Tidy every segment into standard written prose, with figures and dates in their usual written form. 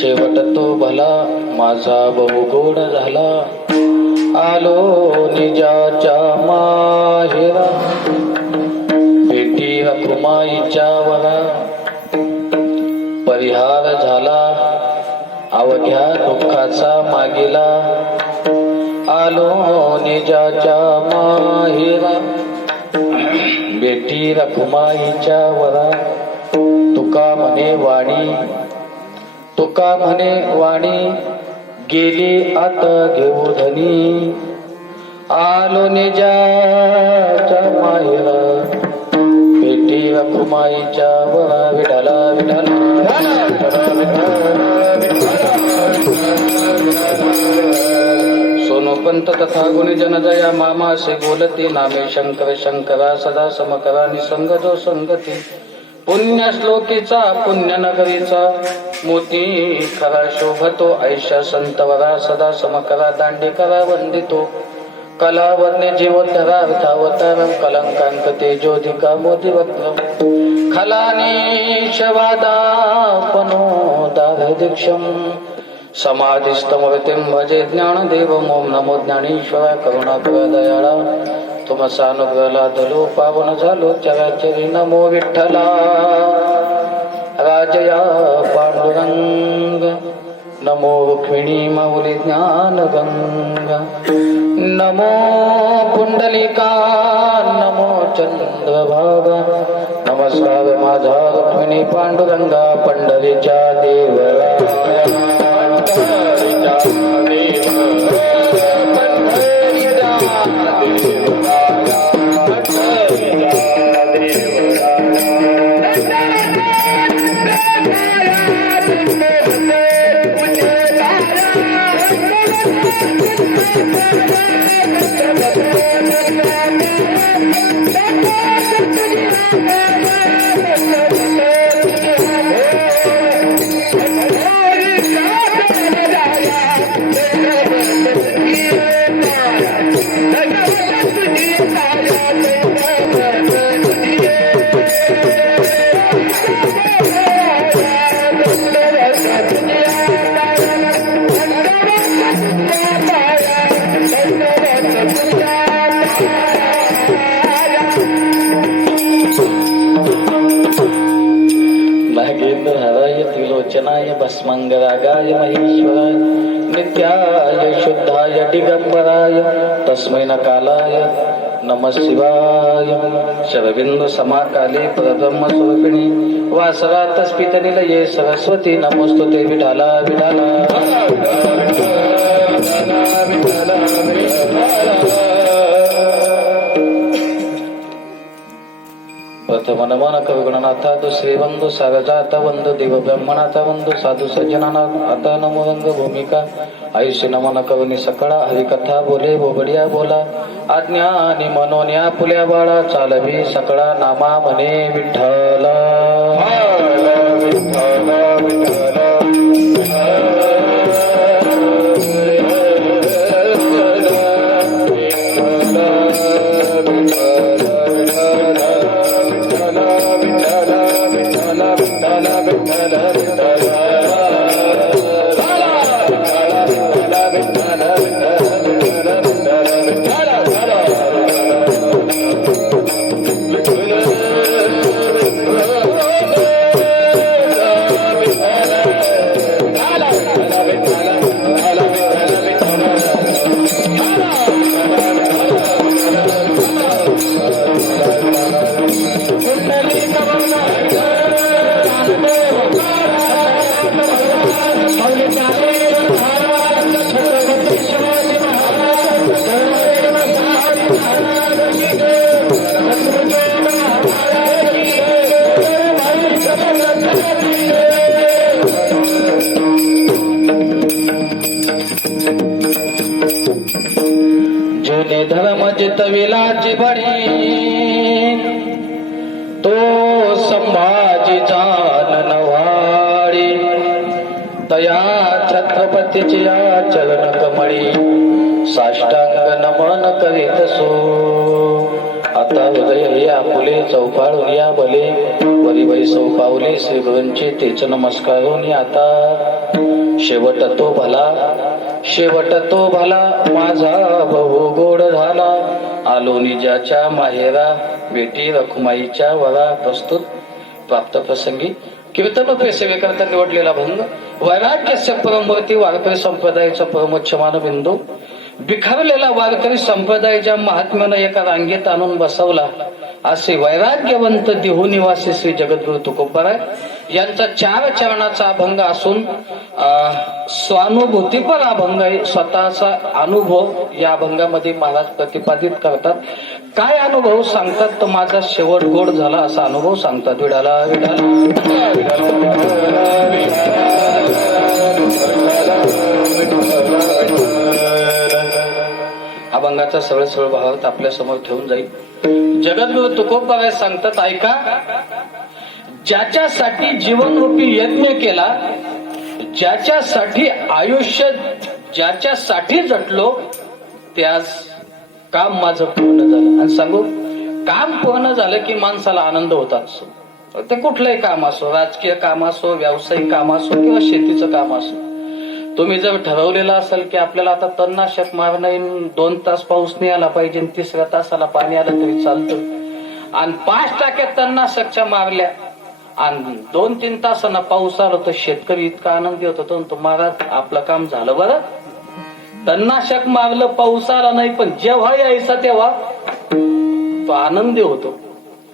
शेवट तो भला माझा बहु गोड झाला. आलो निजाच्या माहेरा भेटी रखुमाईच्या वरा. परिहार झाला अवघ्या दुःखाचा मागेला. आलो निजाच्या माहेरा भेटी रखुमाईच्या वरा. तुका म्हणे वाणी गेली आता घेऊ धनी. आलो निजाच्या माहेरा भेटी रखुमाईच्या वरा. विठाला सोनोपंत तथा गुणीजन जया मामा से बोलती. नामे शंकर शंकरा सदा समकरा निसंग जो संगती. पुण्य श्लोकीचा पुण्य नगरीचा मोती खरा शोभतो. ऐशा संतवरा सदा समकरा दांडेकरा वंदितो. कलावन्य जीवोद्धरा अर्थावतारम कलंकांक तेजोधिका मोदी वक्र. खलानीश वादापनो दारदीक्षम समाधिस्तमवतीं भजे ज्ञानदेव. ओम नमो ज्ञानेश्वरा करुणाकर दयाळा. तुमसानुग्रहाला धलो पावन झालो चराचरी. नमो विठ्ठला राजया पांडुरंग. नमो रुक्मिणी माऊली ज्ञान गंगा. नमो पुंडलिका नमो चंद्रभागा. नमस्कार माझा रुक्मिणी पांडुरंगा पंढरीच्या देवरा. त्रिलोचनाय भस्मंगरागाय महेश्वराय नित्याय शुद्धाय दिगंबराय तस्मै नकालाय नमः शिवाय. शरविंदु समाकाले परब्रह्म स्वरूपिणी वासरात स्फित निलये सरस्वती. नमोस्तुते विठाला विठाला. प्रथम नमन कविगुणनाथा. दुसरे वंदु सारजात वंदु देव ब्रह्मणाचा वंदु साधू सज्जनाना. आता नमो रंग भूमिका ऐशी नमन कवनी सकळा. हरिकथा बोले बोबडिया बोला. आज्ञानी मनोन्या पुल्या बाळा. चालवी सकळा नामा म्हणे विठ्ठला. चटविलाची बडी तो संभाजी जानन वाडी तया छत्रपतीची चलन कमळी साष्टांग नमन करीत सो आता हृदय या फुले चौपाळून या भले वरी पावले श्री गुरूंचे तेच नमस्कारून आता शेवट तो भला माझा बहु गोड झाला आलो निजाच्या माहेरा बेटी रखुमाईच्या वरा प्रस्तुत प्राप्त प्रसंगी कीर्तन रूपे सेवेकरता निवडलेला भंग वैराग्याच्या परमवती वारकरी संप्रदायाचा परमोच्चमान बिंदू बिखरलेला वारकरी संप्रदायाच्या महात्म्यानं एका रांगेत आणून बसवला असे वैराग्यवंत देहू निवासी श्री जगद्गुरु तुकोबराय यांचा 4 चरणाचा अभंग असून स्वानुभूतीपर अभंग आहे. स्वतःचा अनुभव या अभंगामध्ये महाराज प्रतिपादित करतात. काय अनुभव सांगतात तर माझा शेवट गोड झाला असा अनुभव सांगतात. विडाला अभंगाचा सरळ भावार्थ आपल्या समोर ठेवून जाईल. जगद्गुरु तुकोबराय सांगतात, ऐका, ज्याच्यासाठी जीवनरूपी यज्ञ केला, ज्याच्यासाठी आयुष्य ज्याच्यासाठी जटलो, त्यास काम माझं पूर्ण झालं. आणि सांगू, काम पूर्ण झालं की माणसाला आनंद होतात. ते कुठलंही काम असो, राजकीय काम असो, व्यावसायिक काम असो किंवा शेतीचं काम असो. तुम्ही जर ठरवलेलं असेल की आपल्याला आता तणनाशक मारणं 2 तास पाऊस नाही आला पाहिजे, 3ऱ्या तासाला पाणी आलं तरी चालतं, आणि 5% तणनाशकच्या मारल्या आणि 2-3 तासांना पाऊस आला तर शेतकरी इतका आनंदी होतो. तो महाराज आपलं काम झालं बरं, तणनाशक मारलं, पाऊस आला नाही, पण जेव्हा यायचा तेव्हा तो आनंदी होतो.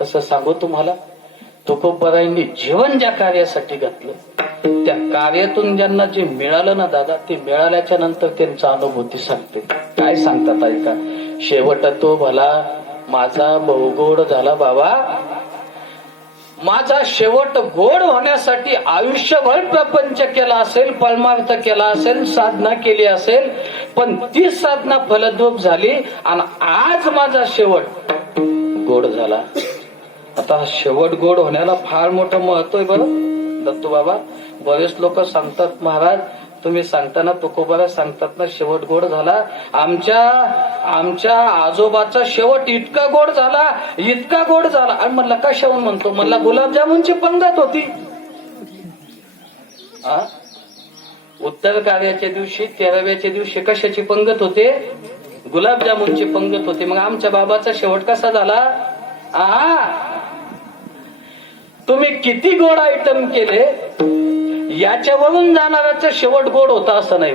तसं सांगू तुम्हाला, तुकोबरायांनी जीवन ज्या कार्यासाठी घातलं त्या कार्यातून ज्यांना जे मिळालं ना दादा, ते मिळाल्याच्या नंतर त्यांचा अनुभूती सांगते. काय सांगतात ऐका, शेवट तो भला माझा बहुगोड झाला बाबा. माझा शेवट गोड होण्यासाठी आयुष्यभर प्रपंच केला असेल, परमार्थ केला असेल, साधना केली असेल, पण ती साधना फलद्रूप झाली आणि आज माझा शेवट गोड झाला. आता शेवट गोड होण्याला फार मोठं महत्व आहे बरं दत्तू बाबा. बरेच लोक सांगतात, महाराज तुम्ही सांगताना तुकोबराय सांगतात ना शेवट गोड झाला. आमच्या आजोबाचा शेवट इतका गोड झाला, इतका गोड झाला. आणि म्हणला कशाहून म्हणतो, म्हणला गुलाबजामुनची पंगत होती. उत्तर कार्याच्या दिवशी 13व्याच्या दिवशी कशाची पंगत होते? गुलाबजामुनची पंगत होती. मग आमच्या बाबाचा शेवट कसा झाला? तुम्ही किती गोड आयटम केले याच्यावरून जाणाराचा शेवट गोड होता असं नाही.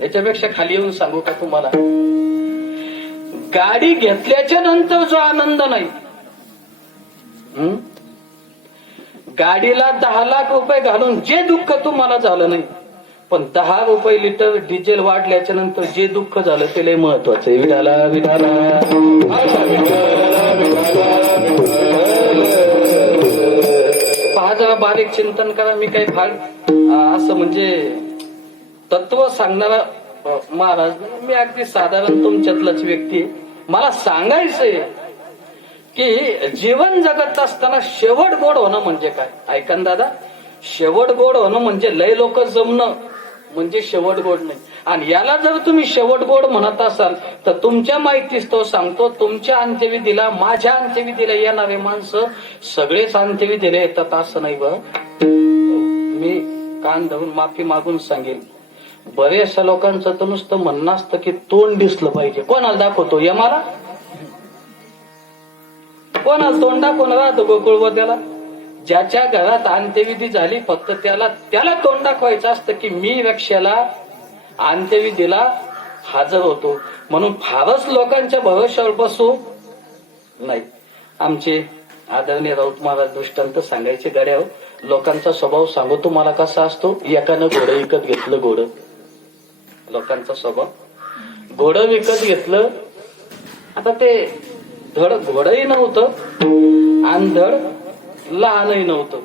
याच्यापेक्षा खाली येऊन सांगू का तुम्हाला, गाडी घेतल्याच्या नंतर जो आनंद नाही, गाडीला 10 लाख रुपये घालून जे दुःख तुम्हाला झालं नाही, पण 10 रुपये लिटर डिझेल वाढल्याच्या नंतर जे दुःख झालं ते लय महत्वाचं आहे. विठाला पहा, जरा बारीक चिंतन करा. मी काही फार असं म्हणजे तत्व सांगणारा महाराज नाही, मी अगदी साधारण तुमच्यातलाच व्यक्ती आहे. मला सांगायचंय की जीवन जगत असताना शेवट गोड होणं म्हणजे काय. ऐका दादा, शेवट गोड होणं म्हणजे लय लोक जमणं म्हणजे शेवट गोड नाही. आणि याला जर तुम्ही शेवट गोड म्हणत असाल तर तुमच्या माहितीच तो सांगतो, तुमच्या अंत्यविधीला, माझ्या अंत्यविधीला येणारे माणसं सगळेच अंत्यविधीला येतात असं नाही. मी कान धरून माफी मागून सांगेल, बरेचशा लोकांचं तर नुसतं म्हणणं असतं की तोंड दिसलं पाहिजे. कोणाला दाखवतो? यमाला? कोणाला तोंड दाखवून राहतो गोकुळवत्याला? ज्याच्या घरात अंत्यविधी झाली फक्त त्याला तोंड दाखवायचं असतं की मी रक्षाला अंत्यविधीला हजर होतो. म्हणून फारच लोकांच्या भरोश्यावर बसू नाही. आमचे आदरणीय राऊत महाराज दृष्टांत सांगायचे गड्यावर. लोकांचा स्वभाव सांगू तुम्हाला कसा असतो. एकानं घोडं विकत घेतलं, घोडं, लोकांचा स्वभाव, घोडं विकत घेतलं. आता ते धड घोडंही नव्हतं आणि धड लहानही नव्हतं,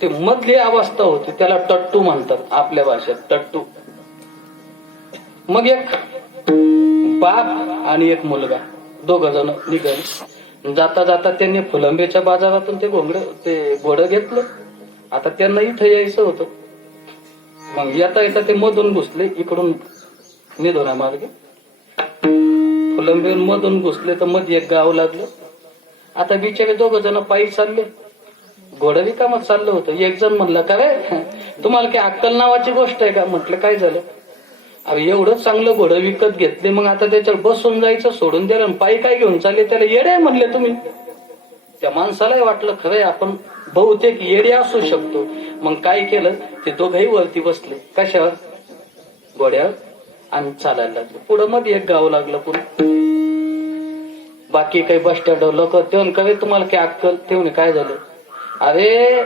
ते मधली अवस्था होती, त्याला टट्टू म्हणतात आपल्या भाषेत, टट्टू. मग एक बाप आणि एक मुलगा, दोघ जण निघाले. जाता जाता त्यांनी फुलंब्याच्या बाजारातून ते घोडं घेतलं. आता त्यांना इथं यायचं होतं. मग येता येता ते मधून घुसले, इकडून निधोना मार्गे फुलंबीहून मधून घुसले तर मध्ये एक गाव लागलं. आता बिचारे दोघ जण पायी चालले, घोडं रिकामत चाललं होतं. एक जण म्हणलं, का रे तुम्हाला काय अक्कल नावाची गोष्ट आहे का? म्हटलं काय झालं? अरे एवढं चांगलं घोडं विकत घेतले, मग आता त्याच्यावर बसून जायचं सोडून दिलं आणि पायी काय घेऊन चालले? त्याला येडे म्हणले तुम्ही. त्या माणसालाही वाटलं खरंय आपण बहुतेक येडे असू शकतो. मग काय केलं, ते दोघही वरती बसले. कशावर? घोड्यावर. आणि चालायला लागले. पुढं मध्ये एक गाव लागलं. पुढे बाकी काही बस स्टँड लोक ते कवे तुम्हाला काय अक्कल? ते म्हणे काय झालं? अरे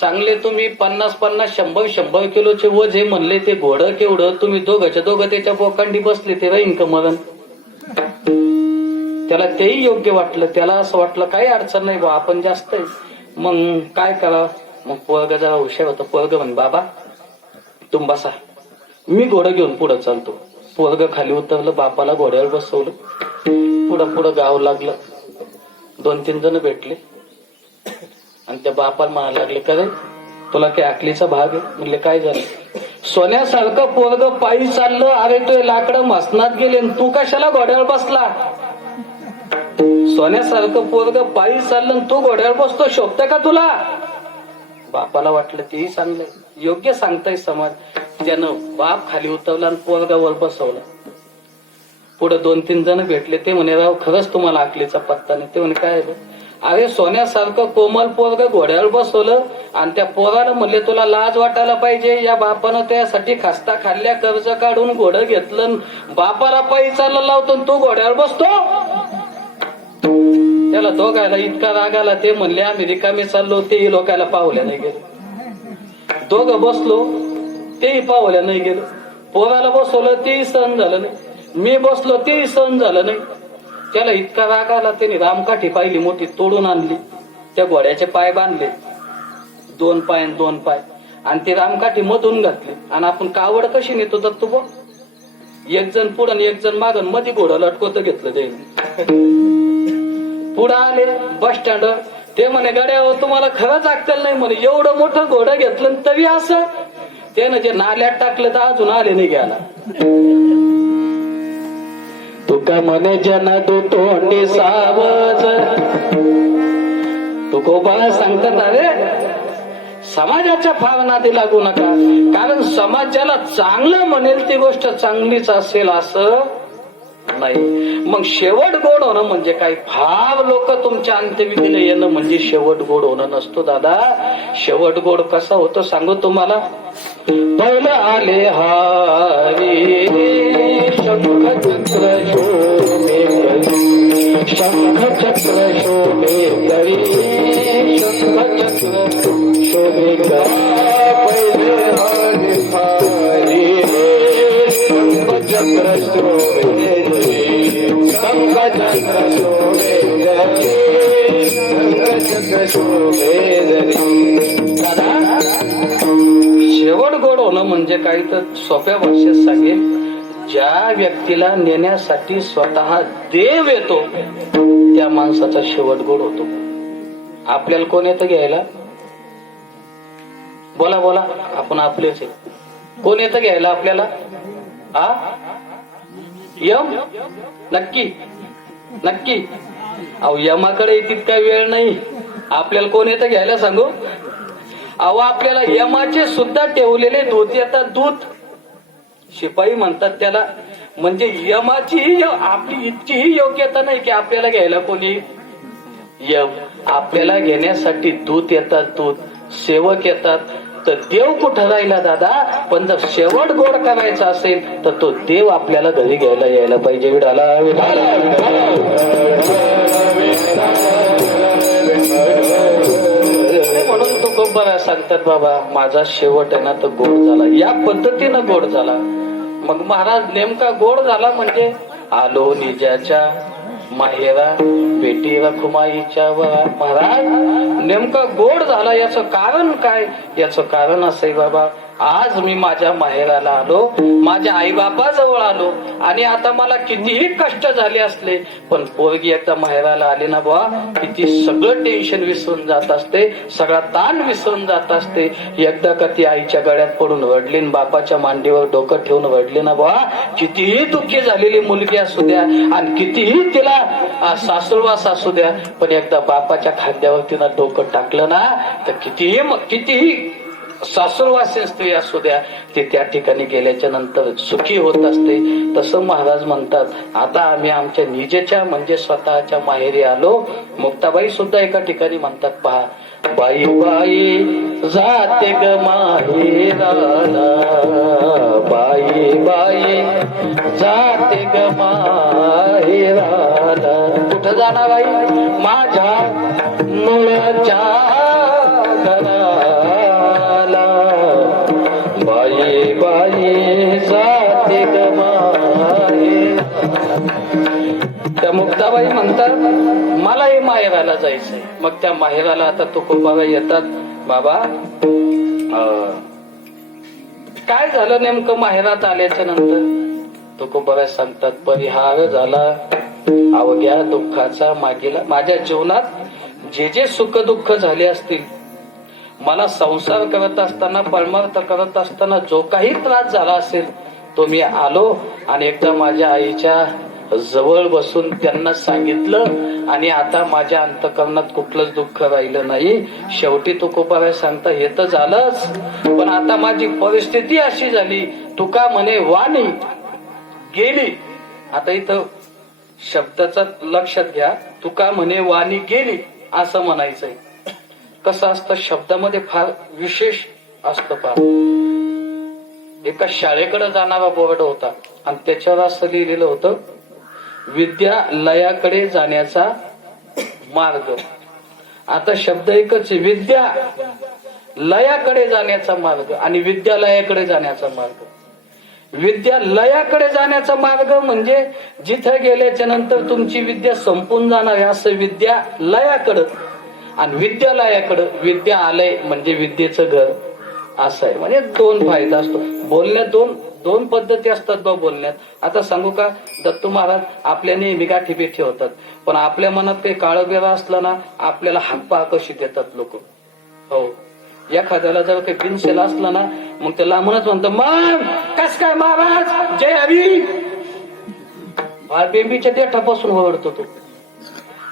चांगले तुम्ही 50-50 100-100 किलोचे वजे म्हणले, ते घोडं केवढं? तुम्ही दोघंच्या दोघं त्याच्या बोकांडी बसले, ते राहीन का मरण? त्याला तेही योग्य वाटलं. त्याला असं वाटलं काही अडचण नाही बा, आपण जास्त आहे. मग काय करा? मग पोरगा जरा हुशार होता. पोरग म्हणे, बाबा तुम्ही बसा, मी घोडं घेऊन पुढे चालतो. पोरग खाली उतरलं, बापाला घोड्यावर बसवलं. पुढं पुढं गाव लागलं. 2-3 जण भेटले आणि त्या बापाला म्हणायला लागले, का रे तुला काय अकलीचा भाग आहे? म्हणले काय झालं? सोन्यासारखं पोरग पायी चाललं, अरे तो लाकडं मसनात गेले, तू कशाला घोड्यावर बसला? सोन्यासारखं पोरग पायी चाललं, तू घोड्यावर बसतो, शोभतं का तुला? बापाला वाटलं तेही चांगलं, योग्य सांगताय समाज. त्यानं बाप खाली उतरला आणि पोरगावर बसवला. पुढे 2-3 जण भेटले. ते म्हणे, राव खरंच तुम्हाला अकलीचा पत्ता नाही. ते म्हणे काय आहे? अरे सोन्यासारखं कोमल पोरग घोड्यावर बसवलं आणि त्या पोराला म्हणले तुला लाज वाटायला पाहिजे. या बापानं त्यासाठी खस्ता खाल्ल्या, कर्ज काढून घोडं घेतलं, बापाला पायी चालला लावतो, तू घोड्यावर बसतो. त्याला दोघायला इतका राग आला. ते म्हणले आम्ही रिकामे चाललो, तेही लोकायला पावल्या नाही गेलो. दोघं बसलो, तेही पावल्या नाही गेलो. पोराला बसवलं, तेही सहन झालं नाही. मी बसलो, तेही सहन झालं नाही. त्याला इतका राग आला, त्याने रामकाठी पाहिली मोठी, तोडून आणली. त्या घोड्याचे पाय बांधले, 2 पाय आणि 2 पाय, आणि ती रामकाठी मधून घातली. आणि आपण कावड कशी नेतो दत्तू बो, एक जण पुढं एक जण मागून, मध्ये घोडं लटकवत घेतलं जाईल. पुढे आले बस स्टँड. ते म्हणे, गाड्या तुम्हाला खरंच अक्कल नाही म्हणे, एवढं मोठं घोडं घेतलं तरी असं? त्यानं जे नाल्यात टाकलं तर अजून आले नाही घ्यायला. तुका म्हणे जन तू तोंडी सावज. तुकोबा सांगतात, अरे समाजाच्या भावनादी लागू नका, कारण समाज ज्याला चांगलं म्हणेल ती गोष्ट चांगलीच असेल असं नाही. मग शेवट गोड होणं म्हणजे काय? फार लोक तुमच्या अंत्यविधीला येणं म्हणजे शेवट गोड होणं नसतो दादा. शेवट गोड कसा होतो सांगू तुम्हाला. पहिलं आले हारी शंख चक्र शोभे करी, शंख चक्र शोभे करी, शंख चक्र शोभे करी. पहिले हारी हारी शंख चक्र शोभे करी, शंख चक्र शोभे करी, शंख चक्र शोभे करी. दादा शेवट गोड होणं म्हणजे काही तर सोप्या भाषेत सांगेल, ज्या व्यक्तीला नेण्यासाठी स्वतः देव येतो त्या माणसाचा शेवट गोड होतो. आपल्याला कोण येतं घ्यायला? बोला बोला, आपण आपलेच आहे. कोण येतं घ्यायला आपल्याला? यम? नक्की नक्की. अहो यमाकडे तितका वेळ नाही. आपल्याला कोण येतं घ्यायला सांगू? अहो आपल्याला यमाचे सुद्धा ठेवलेले दूत येतात. दूत शिपाई म्हणतात त्याला. म्हणजे यमाची आपली इतकीही योग्यता नाही की आपल्याला घ्यायला कोणी. यम आपल्याला घेण्यासाठी दूत येतात, दूत सेवक येतात. तर देव कुठं राहिला दादा? पण जर शेवट गोड करायचा असेल तर तो देव आपल्याला घरी घ्यायला यायला पाहिजे. विडाला म्हणून तो खूप बरा सांगतात, बाबा माझा शेवट आहे ना तर गोड झाला, या पद्धतीनं गोड झाला. मग महाराज नेमका गोड झाला म्हणजे आलो निजाच्या माहेरा बेटी रखुमाईच्या वा. महाराज नेमका गोड झाला याचं कारण काय? याचं कारण असं आहे बाबा, आज मी माझ्या माहेराला आलो, माझ्या आईबापाजवळ आलो आणि आता मला कितीही कष्ट झाले असले पण पोरगी एकदा माहेराला आली ना बुवा, किती सगळं टेन्शन विसरून जात असते, सगळा ताण विसरून जात असते. एकदा का ती आईच्या गळ्यात पडून रडली, बापाच्या मांडीवर डोकं ठेवून रडली ना बुवा, कितीही दुःखी झालेली मुलगी असू द्या आणि कितीही तिला सासूरवास असू द्या, पण एकदा बापाच्या खांद्यावर तिनं डोकं टाकलं ना तर कितीही सासूरवासी स्त्री असू द्या, ते त्या ठिकाणी गेल्याच्या नंतर सुखी होत असते. तसं महाराज म्हणतात, आता आम्ही आमच्या निजेच्या म्हणजे स्वतःच्या माहेरी आलो. मुक्ताबाई सुद्धा एका ठिकाणी म्हणतात पहा, बाई बाई जाते ग माहेराला, बाई बाई जाते ग माहेराला. कुठं जाणार बाई? माझ्या मुळच्या घराला, बाई बाई जाते ग माहेराला. त्या मुक्ताबाई म्हणतात, मलाही माहेराला जायचंय. मग त्या माहेराला आता तुकोबाबा येतात. बाबा काय झालं नेमकं माहेरात आल्याच्या नंतर? तुकोबाबा सांगतात, परिहार झाला अवघ्या दुःखाचा मागेला. माझ्या जीवनात जे जे सुख दुःख झाले असतील, मला संसार करत असताना, परमार्थ करत असताना जो काही त्रास झाला असेल, तो मी आलो आणि एकदा माझ्या आईच्या जवळ बसून त्यांना सांगितलं आणि आता माझ्या अंतःकरणात कुठलंच दुःख राहिलं नाही. शेवटी तुकोबाबाई सांगता, हे तर झालंच, पण आता माझी परिस्थिती अशी झाली, तुका म्हणे वाणी गेली. आता इथं शब्दाचा लक्षात घ्या, तुका म्हणे वाणी गेली असं म्हणायचंय. कसं असतं, शब्दामध्ये फार विशेष असतं. फार एका शाळेकडे जाणारा बोर्ड होता आणि त्याच्यावर असं लिहिलेलं होतं, विद्यालयाकडे जाण्याचा मार्ग. आता शब्द एकच, विद्या लयाकडे जाण्याचा मार्ग आणि विद्यालयाकडे जाण्याचा मार्ग. विद्यालयाकडे जाण्याचा मार्ग म्हणजे जिथं गेल्याच्या नंतर तुमची विद्या संपून जाणार आहे, असं विद्यालयाकडं. आणि विद्यालयाकडं विद्यालय म्हणजे विद्येचं घर असं आहे. म्हणजे दोन फायदा असतो बोलण्यात. दोन पद्धती असतात बा बोलण्यात. आता सांगू का, दत्तू महाराज आपल्या नेहमी गाठी बिठी होतात, पण आपल्या मनात काही काळं बेरा असलं ना, आपल्याला हातपाय कशी देतात लोक. हो, एखाद्याला जर काही पिन्सेल असलं ना, मग ते लांबूनच म्हणतं, मग कस काय महाराज, जय हरी. बेंबीच्या देठापासून ओरडतो तो.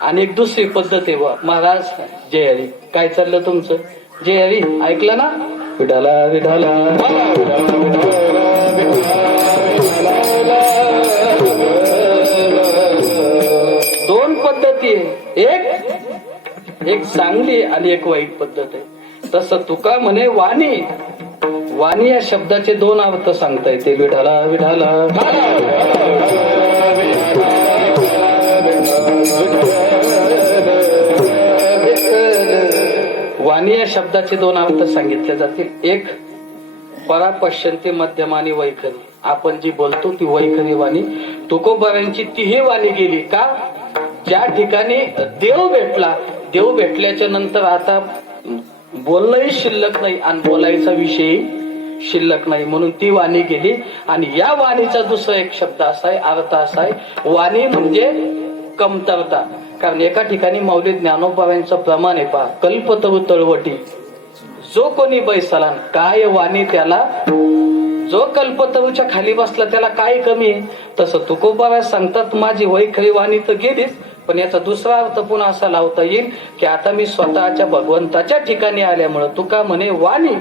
आणि एक दुसरी पद्धत आहे, बा महाराज जय हरी, काय चाललं तुमचं, जय हरी ऐकलं ना, विठाला विठाला. दोन पद्धती आहे, एक चांगली आणि एक वाईट पद्धत आहे. तसं तुका म्हणे वाणी. वाणी या शब्दाचे दोन अर्थ सांगता येते, विठाला विठाला. वाणी या शब्दाचे दोन अर्थ सांगितले जातील. एक, परापश्यंती मध्यमानी वैखरी. आपण जी बोलतो ती वैखरी वाणी. तुकोबारांची तीही वाणी गेली का, ज्या ठिकाणी देव भेटला, देव भेटल्याच्या नंतर आता बोलणंही शिल्लक नाही आणि बोलायचा विषय शिल्लक नाही, म्हणून ती वाणी गेली. आणि या वाणीचा दुसरा एक शब्द असा आहे, अर्थ असा आहे, वाणी म्हणजे कमतरता. कारण एका ठिकाणी माऊली ज्ञानोबाबांचं प्रमाण आहे पहा, कल्पतरु तळवटी जो कोणी बैसला, काय वाणी त्याला, जो कल्पतरूच्या खाली बसला त्याला काय कमी आहे. तसं तुकोबाबा सांगतात, माझी वैखरी वाणी तर गेलीच, पण याचा दुसरा अर्थ पुन्हा असा लावता येईल की आता मी स्वतःच्या भगवंताच्या ठिकाणी आल्यामुळं तुका म्हणे वाणी,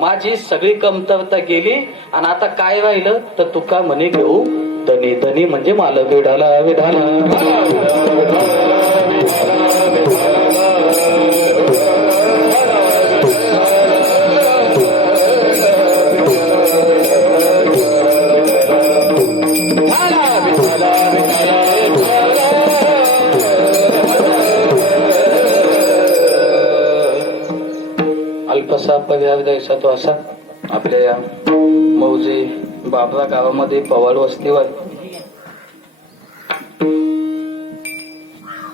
माझी सगळी कमतरता गेली आणि आता काय राहिलं तर तुका म्हणे घेऊ धनी. धनी म्हणजे मालक. विढाला विढाला. अल्पसा पर्याय द्यायचा तो असा, आपल्या या मौजे बाबरा गावामध्ये पवाड वस्तीवर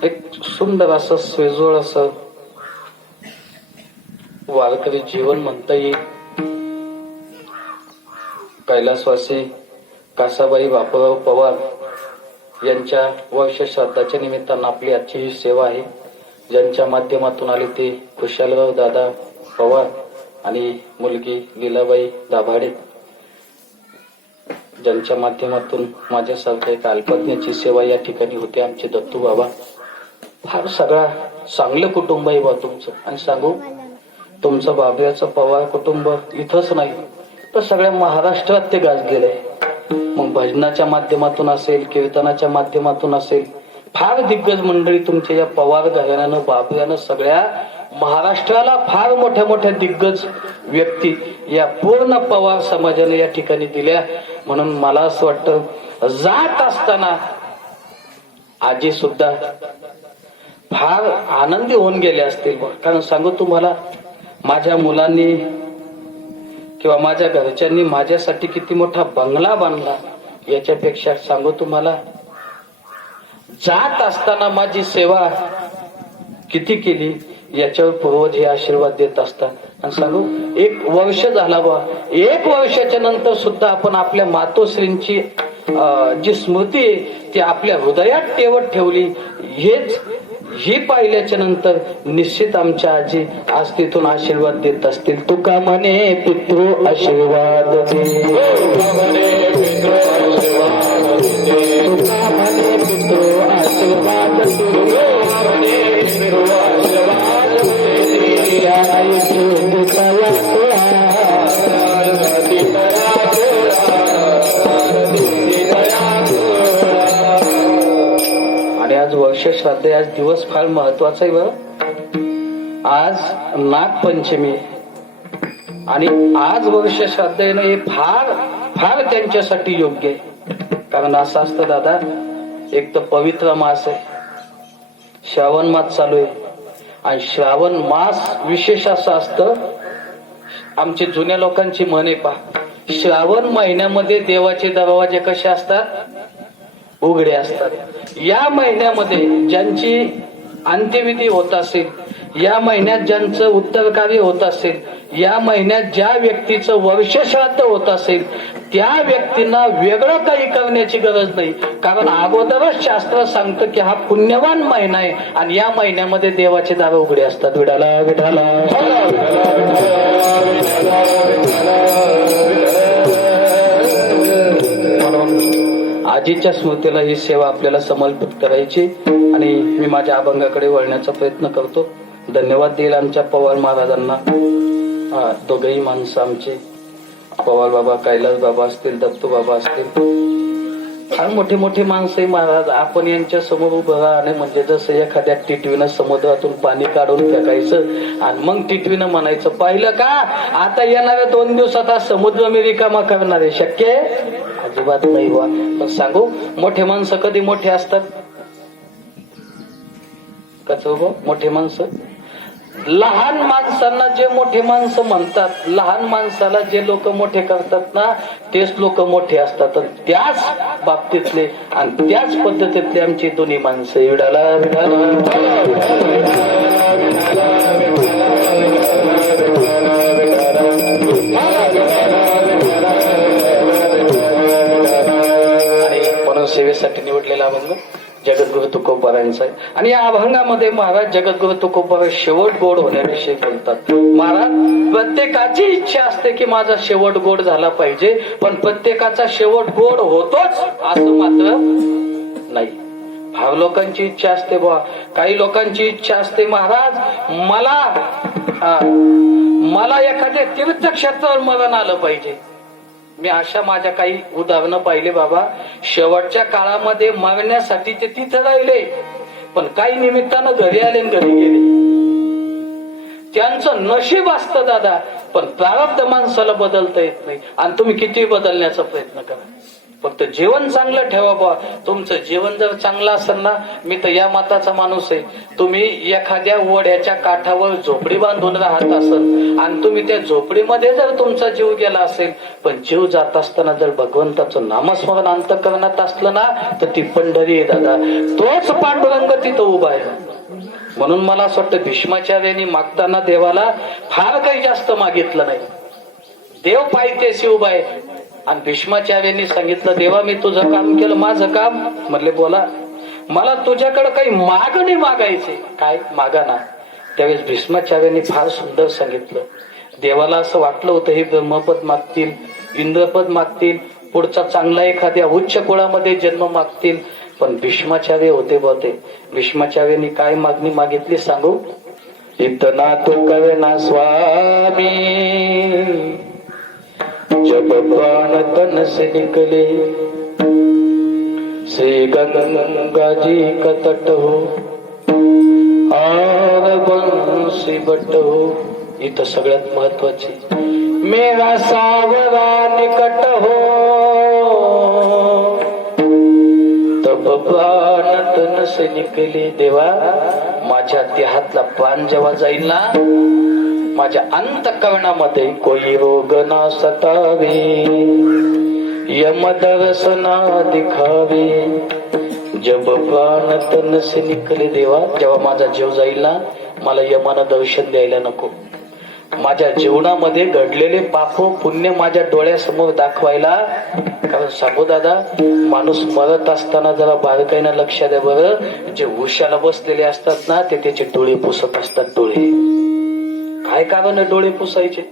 एक सुंदर असं स्वेजोळ असं वारकरी जीवन म्हणता येईल. कैलासवासी कासाबाई बापूराव पवार यांच्या वर्ष श्राद्धाच्या निमित्तानं आपली आजची ही सेवा आहे. ज्यांच्या माध्यमातून आले ते खुशालराव दादा पवार आणि मुलगी लीलाबाई दाभाडे, ज्यांच्या माध्यमातून माझ्यासारख्या एक अल्पज्ञाची सेवा या ठिकाणी होते. आमचे दत्तू बाबा, फार सगळा चांगलं कुटुंब आहे बा तुमचं. आणि सांगू, तुमचं बाबऱ्याचं पवार कुटुंब इथंच नाही तर सगळ्या महाराष्ट्रात ते गाजलेलं आहे. मग भजनाच्या माध्यमातून असेल, कीर्तनाच्या माध्यमातून असेल, फार दिग्गज मंडळी तुमच्या या पवार घराण्यानं बाबऱ्यानं सगळ्या महाराष्ट्राला फार मोठ्या मोठ्या दिग्गज व्यक्ती या पूर्ण पवार समाजाने या ठिकाणी दिल्या. म्हणून मला असं वाटतं जात असताना आजी सुद्धा फार आनंदी होऊन गेले असतील. कारण सांगू तुम्हाला, माझ्या मुलांनी किंवा माझ्या घरच्यांनी माझ्यासाठी किती मोठा बंगला बांधला याच्यापेक्षा सांगू तुम्हाला, जात असताना माझी सेवा किती केली याच्यावर पूर्वज हे आशीर्वाद देत असतात. आणि सांगू, 1 वर्ष झाला बा, 1 वर्षाच्या नंतर सुद्धा आपण आपल्या मातोश्रींची जी स्मृती आहे ती आपल्या हृदयात ठेवत ठेवली. ही पाहिल्याच्या नंतर निश्चित आमच्या आजी आज तिथून आशीर्वाद देत असतील. तुका म्हणे पितृ आशीर्वाद दे, तुका म्हणे पितृ आशीर्वाद दे, तुका म्हणे पितृ आशीर्वाद दे, तुका म्हणे पितृ आशीर्वाद दे, या आईची तुला आणि आज वर्ष श्राद्ध, आज दिवस फार महत्वाचा आहे बरं. आज नागपंचमी आणि आज वर्ष श्राद्ध येणं हे फार फार त्यांच्यासाठी योग्य आहे. कारण असं असतं दादा, एक तर पवित्र मास आहे, श्रावण मास चालू आहे. आणि श्रावण मास विशेष असं असतं, आमची जुन्या लोकांची म्हण आहे पहा, श्रावण महिन्यामध्ये देवाचे दरवाजे कसे असतात? उघडे असतात. या महिन्यामध्ये ज्यांची अंत्यविधी होत असेल, या महिन्यात ज्यांचं उत्तर कार्य होत असेल, या महिन्यात ज्या व्यक्तीचं वर्ष श्राद्ध होत असेल, त्या व्यक्तींना वेगळं काही करण्याची गरज नाही. कारण अगोदरच शास्त्र सांगतं की हा पुण्यवान महिना आहे आणि या महिन्यामध्ये देवाचे दार उघडे असतात. विठाला विठाला आजीच्या स्मृतीला ही सेवा आपल्याला समर्पित करायची. आणि मी माझ्या अभंगाकडे वळण्याचा प्रयत्न करतो. धन्यवाद देईल आमच्या पवार महाराजांना. दोघही माणसं आमचे, पवार बाबा, कैलास बाबा असतील, दत्तू बाबा असतील, फार मोठे मोठे माणसं आहे महाराज. आपण यांच्या समोर उभं राहणे म्हणजे जसं एखाद्या टिटवीनं समुद्रातून पाणी काढून फेकायचं आणि मग टिटवीनं म्हणायचं, पाहिलं का आता येणाऱ्या 2 दिवसात हा समुद्र मी रिकामा करणार आहे. शक्य आहे? अजिबात नाही बा. पण सांगू, मोठे माणसं कधी मोठे असतात? कसं मोठे माणसं, लहान माणसांना जे मोठे माणसं म्हणतात, लहान माणसाला जे लोक मोठे करतात ना, तेच लोक मोठे असतात. त्याच बाबतीतले आणि त्याच पद्धतीतले आमची दोन्ही माणसं. विडाला आणि म्हणून सेवेसाठी निवडलेला अभंग जगद्गुरु तुकोबारांचा आहे. आणि या अभंगामध्ये महाराज जगद्गुरु तुकोबारा शेवट गोड होण्याविषयी बोलतात. महाराज, प्रत्येकाची इच्छा असते की माझा शेवट गोड झाला पाहिजे, पण प्रत्येकाचा शेवट गोड होतोच असं मात्र नाही. फार लोकांची इच्छा असते बुवा. काही लोकांची इच्छा असते, महाराज मला एखाद्या तीर्थक्षेत्रावर मरण आलं पाहिजे. मी अशा माझ्या काही उदाहरणं पाहिले बाबा. शेवटच्या काळामध्ये मरण्यासाठी ते तिथे राहिले, पण काही निमित्तानं घरी आले आणि घरी गेले. त्यांचं नशीब असतं दादा, पण प्रारब्ध माणसाला बदलता येत नाही. आणि तुम्ही किती बदलण्याचा प्रयत्न करा, फक्त जीवन चांगलं ठेवा बा. तुमचं जीवन जर चांगलं असेल ना, मी तर या मताचा माणूस आहे, तुम्ही एखाद्या ओढ्याच्या काठावर झोपडी बांधून राहत असेल आणि तुम्ही त्या झोपडीमध्ये जर तुमचा जीव गेला असेल, पण जीव जात असताना जर भगवंताचं नामस्मरण अंतःकरणात असलं ना, तर ती पंढरी आहे दादा. तोच पांडुरंग तिथं उभा आहे. म्हणून मला असं वाटतं भीष्माचार्यांनी मागताना देवाला फार काही जास्त मागितलं नाही. देव पायथ्याशी उभा आहे. आणि भीष्माचार्यांनी सांगितलं, देवा मी तुझं काम केलं, माझं काम. म्हणले बोला, मला तुझ्याकडे काही मागणी मागायचे. काय मागा ना. त्यावेळेस भीष्माचार्यांनी फार सुंदर सांगितलं. देवाला असं वाटलं होतं हे ब्रह्मपद मागतील, इंद्रपद मागतील, पुढचा चांगला एखाद्या उच्च कुळामध्ये जन्म मागतील. पण भीष्माचार्य होते बहुते. भीष्माचार्यांनी काय मागणी मागितली सांगू? इतना तो करना स्वामी जब प्राण तन से निकले, श्री गंगा जी का तट हो और बंसी बट हो. इथं सगळ्यात महत्वाची, मेरा सावरा निकट हो तब प्राण तन से निकले. देवा माझ्या देहातला प्राण जेव्हा जाईल ना, माझ्या अंतःकरणामध्ये कोई रोग ना सतावे, यम दर्शना दिखावे. जब प्राण तन से निकले. देवा जेव्हा माझा जीव जाईल ना, मला यमानं दर्शन द्यायला नको. माझ्या जीवनामध्ये घडलेले पाप पुण्य माझ्या डोळ्यासमोर दाखवायला. कारण सांगू दादा, माणूस मरत असताना जरा बारकाईनं लक्ष द्या बरं. जे उशाला बसलेले असतात ना, ते त्याचे डोळे पुसत असतात. डोळे काय कारण डोळे पुसायचे?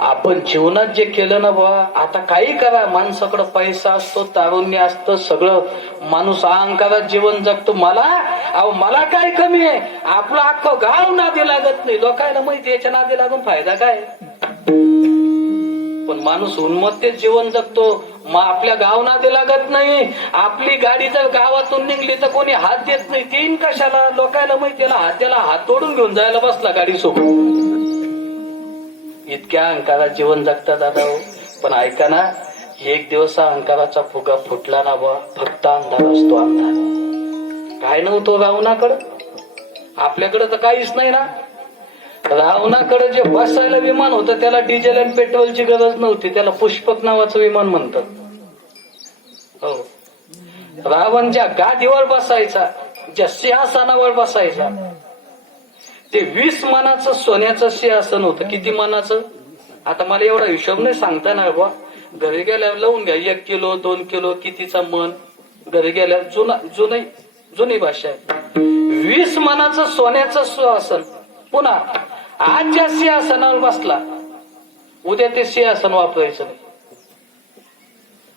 आपण जीवनात जे केलं ना बुवा, आता काही करा, माणसाकडे पैसा असतो, तारुण्य असतं, सगळं माणूस अहंकारात जीवन जगतो. मला काय कमी आहे? आपलं अख्खं गाव नादी लागत नाही. लोकांना माहिती, याच्या नादी लागून फायदा काय? पण माणूस उन्मत्तेत जीवन जगतो. मग आपल्या गाव नादी लागत नाही. आपली गाडी जर गावातून निघली तर कोणी हात देत नाही. तीन कशाला? लोकांना माहिती ना, त्याला हात तोडून घेऊन जायला बसला गाडी सोबत. इतक्या अहंकारात जीवन जगता दादा हो. पण ऐका ना, एक दिवस अहंकाराचा फुगा फुटला ना बा, फक्त अंधार असतो. अंधार काय नव्हतो रावणाकडं. आपल्याकडे तर काहीच नाही ना. रावणाकडे जे बसायला विमान होतं त्याला डिझेल आणि पेट्रोलची गरज नव्हती. त्याला पुष्पक नावाचं विमान म्हणतात. हो, रावण ज्या गादीवर बसायचा, ज्या सिंहासनावर बसायचा, ते 20 मनाचं सोन्याचं सिंहासन होतं. किती मनाचं? आता मला एवढा हिशोब नाही सांगता ना बा. घरी गेल्यावर लावून घ्या, 1 किलो 2 किलो कितीचा मन. घरी गेल्यावर जुनी भाषा आहे. 20 मनाचं सोन्याचं सिंहासन. पुन्हा आज ज्या सिंहासनावर बसला, उद्या ते सिंहासन वापरायचं नाही.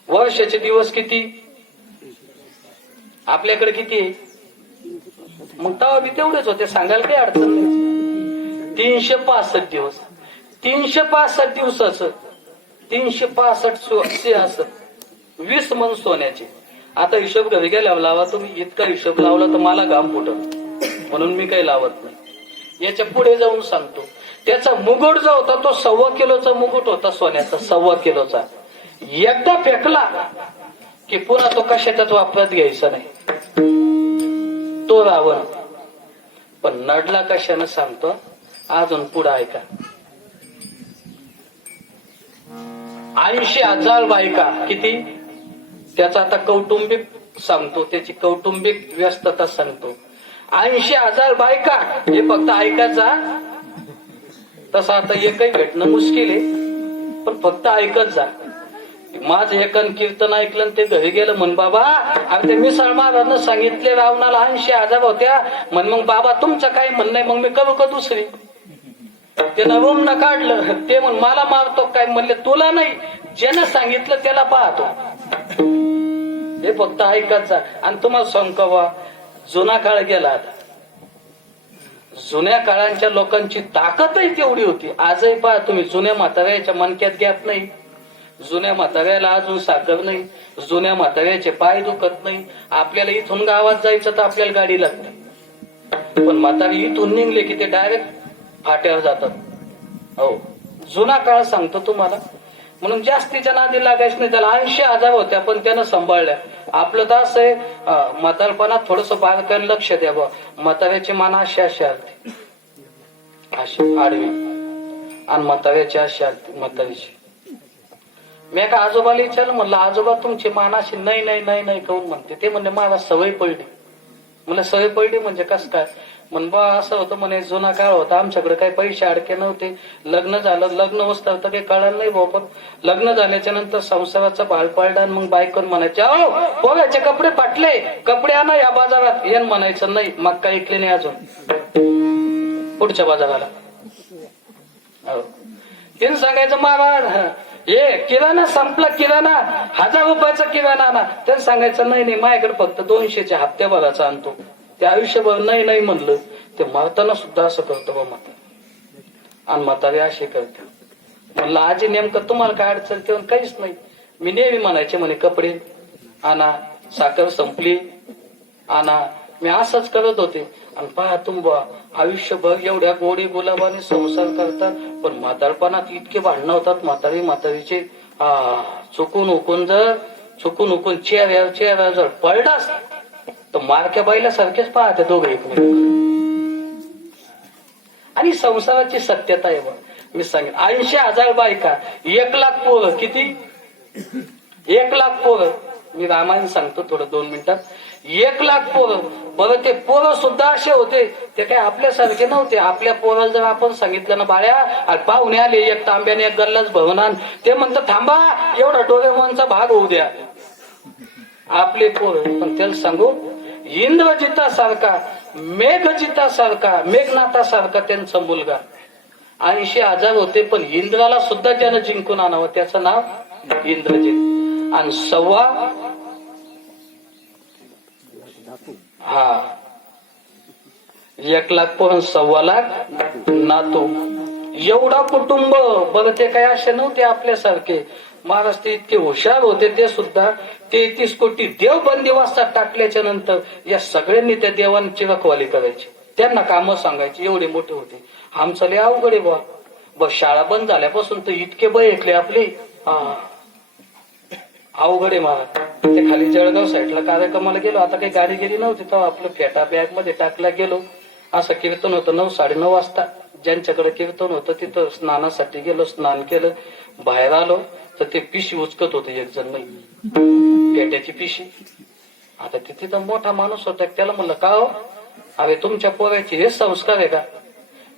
वर्षाचे दिवस किती? आपल्याकडे किती आहे? मग तेव्हा बी तेवढेच होते. सांगायला काही अडचण नाही. 365 दिवस. 365 दिवसाचं 365 सिंहासन, 20 मन सोन्याचे. आता हिशोब घरी गेल्यावर लावा तुम्ही. इतका हिशोब लावला तर मला घाम फुटत, म्हणून मी काही लावत नाही. याच्या पुढे जाऊन सांगतो. त्याचा मुकुट जो होता तो 1.25 किलोचा मुकुट होता सोन्याचा. 1.25 किलोचा. एकदा फेकला की पुन्हा तो कशाचाच वापरात घ्यायचा नाही. तो रावण. पण नडला कशानं सांगतो अजून पुढे ऐका. 80,000 बायका. किती? त्याचा आता कौटुंबिक सांगतो, त्याची कौटुंबिक व्यस्तता सांगतो. 80,000 बायका. हे फक्त ऐकायचा. तसं आता एकही भेटणं मुश्किल आहे, पण फक्त ऐकत जा. माझं एकान कीर्तन ऐकलं ते घरी गेलं. म्हण बाबा, अरे ते मिसळ महाराजनं सांगितले रावणाला 80,000 होत्या. म्हण मग बाबा तुमचं काय म्हणणं आहे? मग मी करू का दुसरी? त्यानं रूम न काढलं. ते म्हण मला मारतो काय? म्हणले तुला नाही, ज्यानं सांगितलं त्याला पाहतो. हे फक्त ऐकत जा. आणि तुम्हाला सांगतो बा, जुना काळ गेला आता. जुन्या काळांच्या लोकांची ताकदही तेवढी होती. आजही पहा तुम्ही, जुन्या म्हाताऱ्याच्या मनक्यात गॅप नाही. जुन्या म्हाताऱ्याला अजून साखर नाही. जुन्या म्हाताऱ्याचे पाय दुखत नाही. आपल्याला इथून गावात जायचं तर आपल्याला गाडी लागते, पण म्हातारी इथून निघले की ते डायरेक्ट फाट्यावर जातात. हो, जुना काळ सांगतो तुम्हाला. म्हणून जास्तीच्या नादी लागायच नाही. त्याला 80,000 होत्या, पण त्यानं सांभाळल्या. आपलं तर असं आहे, म्हातारपणात थोडस बारकाईने लक्ष द्यावं. म्हाताऱ्याची मान अशी आलती, अशी आडवी, आणि म्हाताऱ्याची अशी आलती. म्हातारीची मी एका आजोबाला विचारलं, म्हणलं आजोबा तुमची मान अशी नाही नाही नाही नाही काऊन म्हणते? ते म्हणले मला सवय पडली. मला सवय पडली म्हणजे कस काय? म्हण बा असं होतं म्हणे, जुना काळ होता, आमच्याकडे काही पैसे अडके नव्हते, लग्न झालं, लग्न होतं तर काही कळालं नाही भाऊ, पण लग्न झाल्याच्या नंतर संसाराचा भाळ पडला आणि मग बायकोन म्हणायचे, अहो पोराचे कपडे फाटले, कपडे आणा या बाजारात, येन म्हणायचं नाही, मग काही ऐकले नाही अजून पुढच्या बाजाराला. तिने सांगायचं महाराज हे किराणा संपला, किराणा 1000 रुपयाचा किराणा ना. त्याने सांगायचं नाही नाही, माझ्याकडे फक्त 200च्या हप्त्याभराचा आणतो. ते आयुष्यभर नाही नाही म्हणलं, ते मरताना सुद्धा असं करतो बा म्हातारे, आणि म्हातारे असे करते. म्हणलं आजी नेमकं तुम्हाला काय अडचण? ते काहीच नाही, मी नेहमी म्हणायचे म्हणे कपडे आणा, साखर संपली आणा, मी असंच करत होते. आणि पहा तुम आयुष्यभर एवढ्या गोडी गुलाबाने संसार करतात, पण म्हातारपणात इतके भांडणं होतात म्हातारी म्हातारीचे. चुकून उकून चेहऱ्यावर जर पडलास तर मारक्या बाईला सारखेच पाहते दोघे एकमेक. आणि संसाराची सत्यता आहे बा. मी सांगेन 80,000 बायका, 1,00,000 पोरं. किती? 1,00,000 पोरं. मी रामायण सांगतो थोडं 2 मिनिटात. 1,00,000 पोरं. बरं ते पोरं सुद्धा असे होते, ते काय आपल्यासारखे नव्हते. आपल्या पोराला जर आपण सांगितलं ना, बाळ्या पाहुणे आले, एक तांब्याने एक गल्लाच भरून आण, ते म्हणतात थांबा एवढा डोरेमॉनचा भाग होऊ द्या. आपले पोरं, पण त्याला सांगू इंद्रजितासारखा, मेघनाथासारखा त्यांचा मुलगा. 80,000 होते, पण इंद्राला सुद्धा त्यानं जिंकून आणावं, त्याचं नाव इंद्रजित. आणि 1,00,000 पोरं, 1,00,000 नातू, एवढा कुटुंब. बरं ते काय असे नव्हते आपल्यासारखे. महाराज ते इतके हुशार होते, ते सुद्धा 33 कोटी देव बंदिवासात टाकल्याच्या नंतर या सगळ्यांनी त्या देवांची रखवाली करायची, त्यांना कामं सांगायची, एवढे मोठे होते. आमचं लय अवघड आहे बा. बस शाळा बंद झाल्यापासून तर इतके बय ऐकले आपले, अवघड आहे महाराज. ते खाली जळगाव साईडला कार्यक्रमाला गेलो, आता काही गाडी गेली नव्हती, तेव्हा आपलं फेटा बॅग मध्ये टाकला गेलो. असं कीर्तन होतं 9, 9:30 वाजता. ज्यांच्याकडे कीर्तन होतं तिथं स्नानासाठी गेलो, स्नान केलं, बाहेर आलो तर ते पिशी उचकत होते एक जण, नाही पेट्याची पिशी. आता तिथे मोठा माणूस होता, त्याला म्हणलं का हो, अरे तुमच्या पोराचे हे संस्कार आहे का?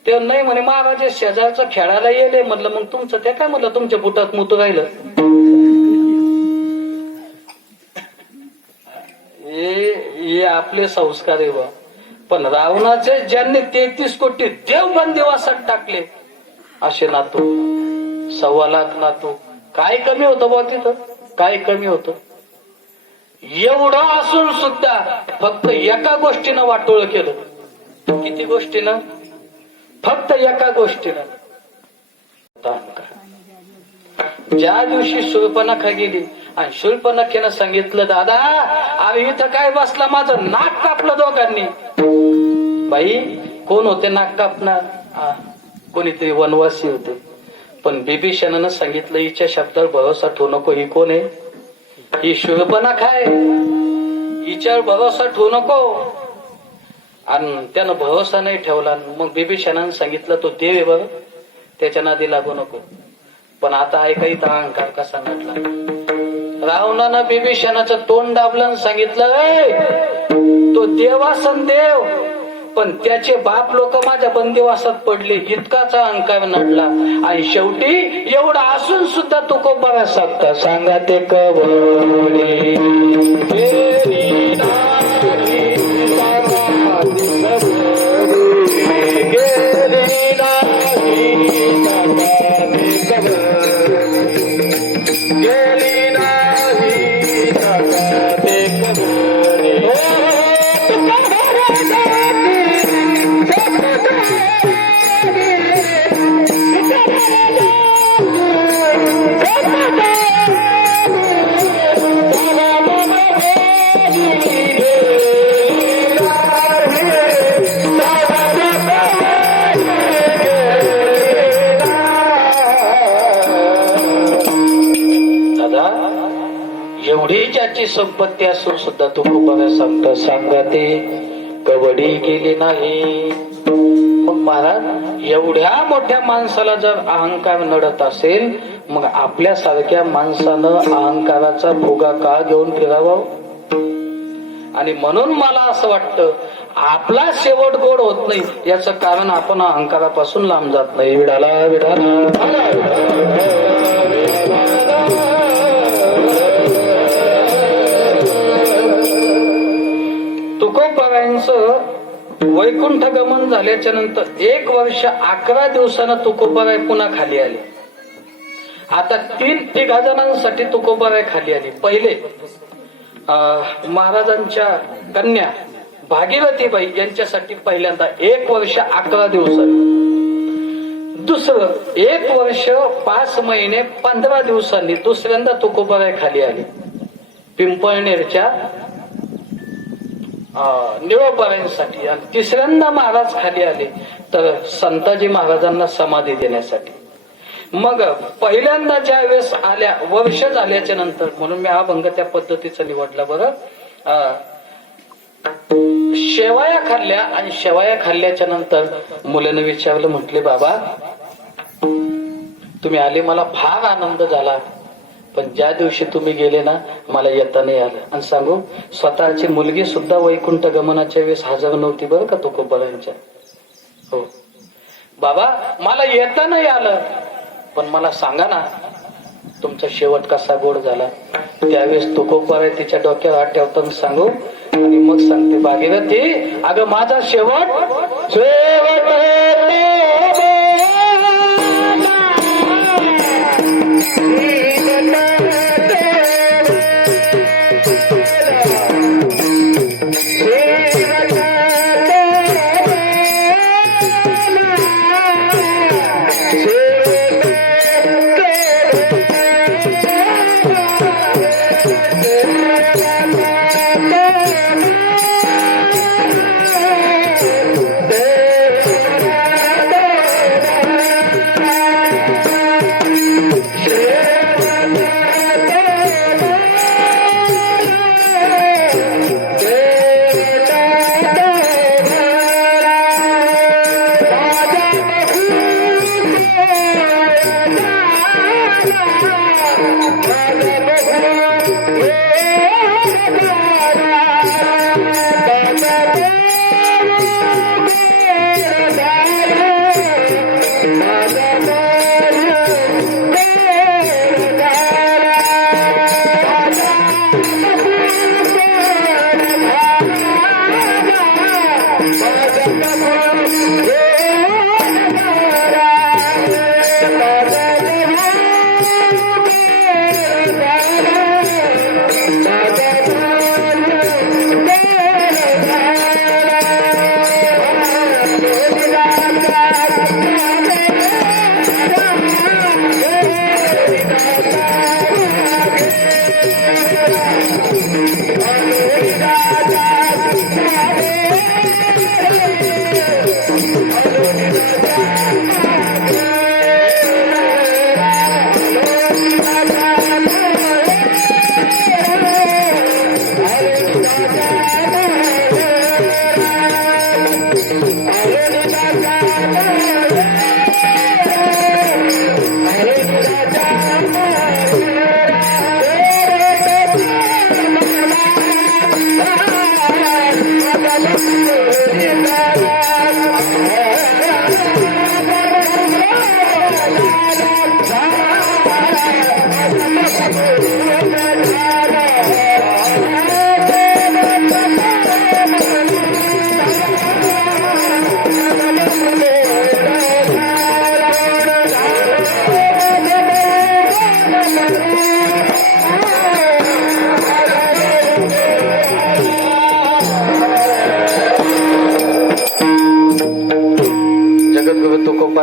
ते नाही म्हणे, महाराज शेजारचं खेळायला येले. म्हणलं मग तुमचं ते काय? म्हणलं तुमच्या बुटात मुतू राहिलं. हे आपले संस्कार आहे बा. पण रावणाचे ज्यांनी 33 कोटी देव बंदिवासात टाकले, असे नातू, 1,00,000 नातू. काय कमी होतं बा तिथं? काय कमी होतं? एवढं असून सुद्धा फक्त एका गोष्टीनं वाटोळ केलं. किती गोष्टीनं? फक्त एका गोष्टीनं. ज्या दिवशी शूर्पणखा गेली आणि शूर्पणखेनं सांगितलं, दादा अरे इथं काय बसला, माझं नाक कापलं दोघांनी. बाई कोण होते नाक कापणार? कोणीतरी वनवासी होते. पण बिभीषणानं सांगितलं, हिच्या शब्दावर भरोसा ठेवू नको, ही कोण आहे? ही शूर्पणखा आहे, हिच्यावर भरोसा ठेवू नको. आणि त्यानं भरोसा नाही ठेवला. मग बिभीषणानं सांगितलं, तो देव आहे बरं, त्याच्या नादी लागू नको. पण आता ऐका इथं अहंकार कसा नटला. रावणानं बिभीषणाचं तोंड दाबलं, सांगितलं तो देवासन देव, पण त्याचे बाप लोक माझ्या बंदिवासात पडले, इतकाचा अहंकार नडला. आणि शेवटी एवढा असून सुद्धा तो कोपरा सांगता, सांगा ते कवडी एवढी ज्याची संपत्ती असून सुद्धा तू खूप सांगतो, सांगा ते कवडी गेली नाही. मग महाराज एवढ्या मोठ्या माणसाला जर अहंकार नडत असेल, मग आपल्यासारख्या माणसानं अहंकाराचा भोगा का घेऊन फिरावा? आणि म्हणून मला असं वाटतं, आपला शेवट गोड होत नाही याचं कारण आपण अहंकारापासून लांब जात नाही. विडाला तुकोबारायांचं वैकुंठ गमन झाल्याच्या नंतर 1 वर्ष 11 दिवसानं तुकोबाराय पुन्हा खाली आले. आता 3 जणांसाठी तुकोबाराय खाली आली. पहिले महाराजांच्या कन्या भागीरथीबाई यांच्यासाठी पहिल्यांदा 1 वर्ष 11 दिवसांनी. दुसरं 1 वर्ष 5 महिने 15 दिवसांनी दुसऱ्यांदा तुकोबाराय खाली आली पिंपळनेरच्या निळोबारायांसाठी. आणि तिसऱ्यांदा महाराज खाली आले तर संताजी महाराजांना समाधी देण्यासाठी. मग पहिल्यांदा ज्या वेळेस आल्या वर्ष झाल्याच्या नंतर, म्हणून मी हा भंग त्या पद्धतीचा निवडला. बरं, शेवाया खाल्ल्या आणि शेवाया खाल्ल्याच्या नंतर मुलाने विचारलं, म्हटले बाबा तुम्ही आले मला फार आनंद झाला, पण ज्या दिवशी तुम्ही गेले ना मला येता नाही आलं. आणि सांगू स्वतःची मुलगी सुद्धा वैकुंठ गमनाच्या वेळेस हजर नव्हती बरं का तुकोबारायांच्या. हो बाबा मला येता नाही आलं, पण मला सांगा ना तुमचा शेवट कसा गोड झाला. त्यावेळेस तुकोबाराय तिच्या डोक्यावर हात ठेवताना सांगू आणि मग सांगते, भागीरथी अगं माझा शेवट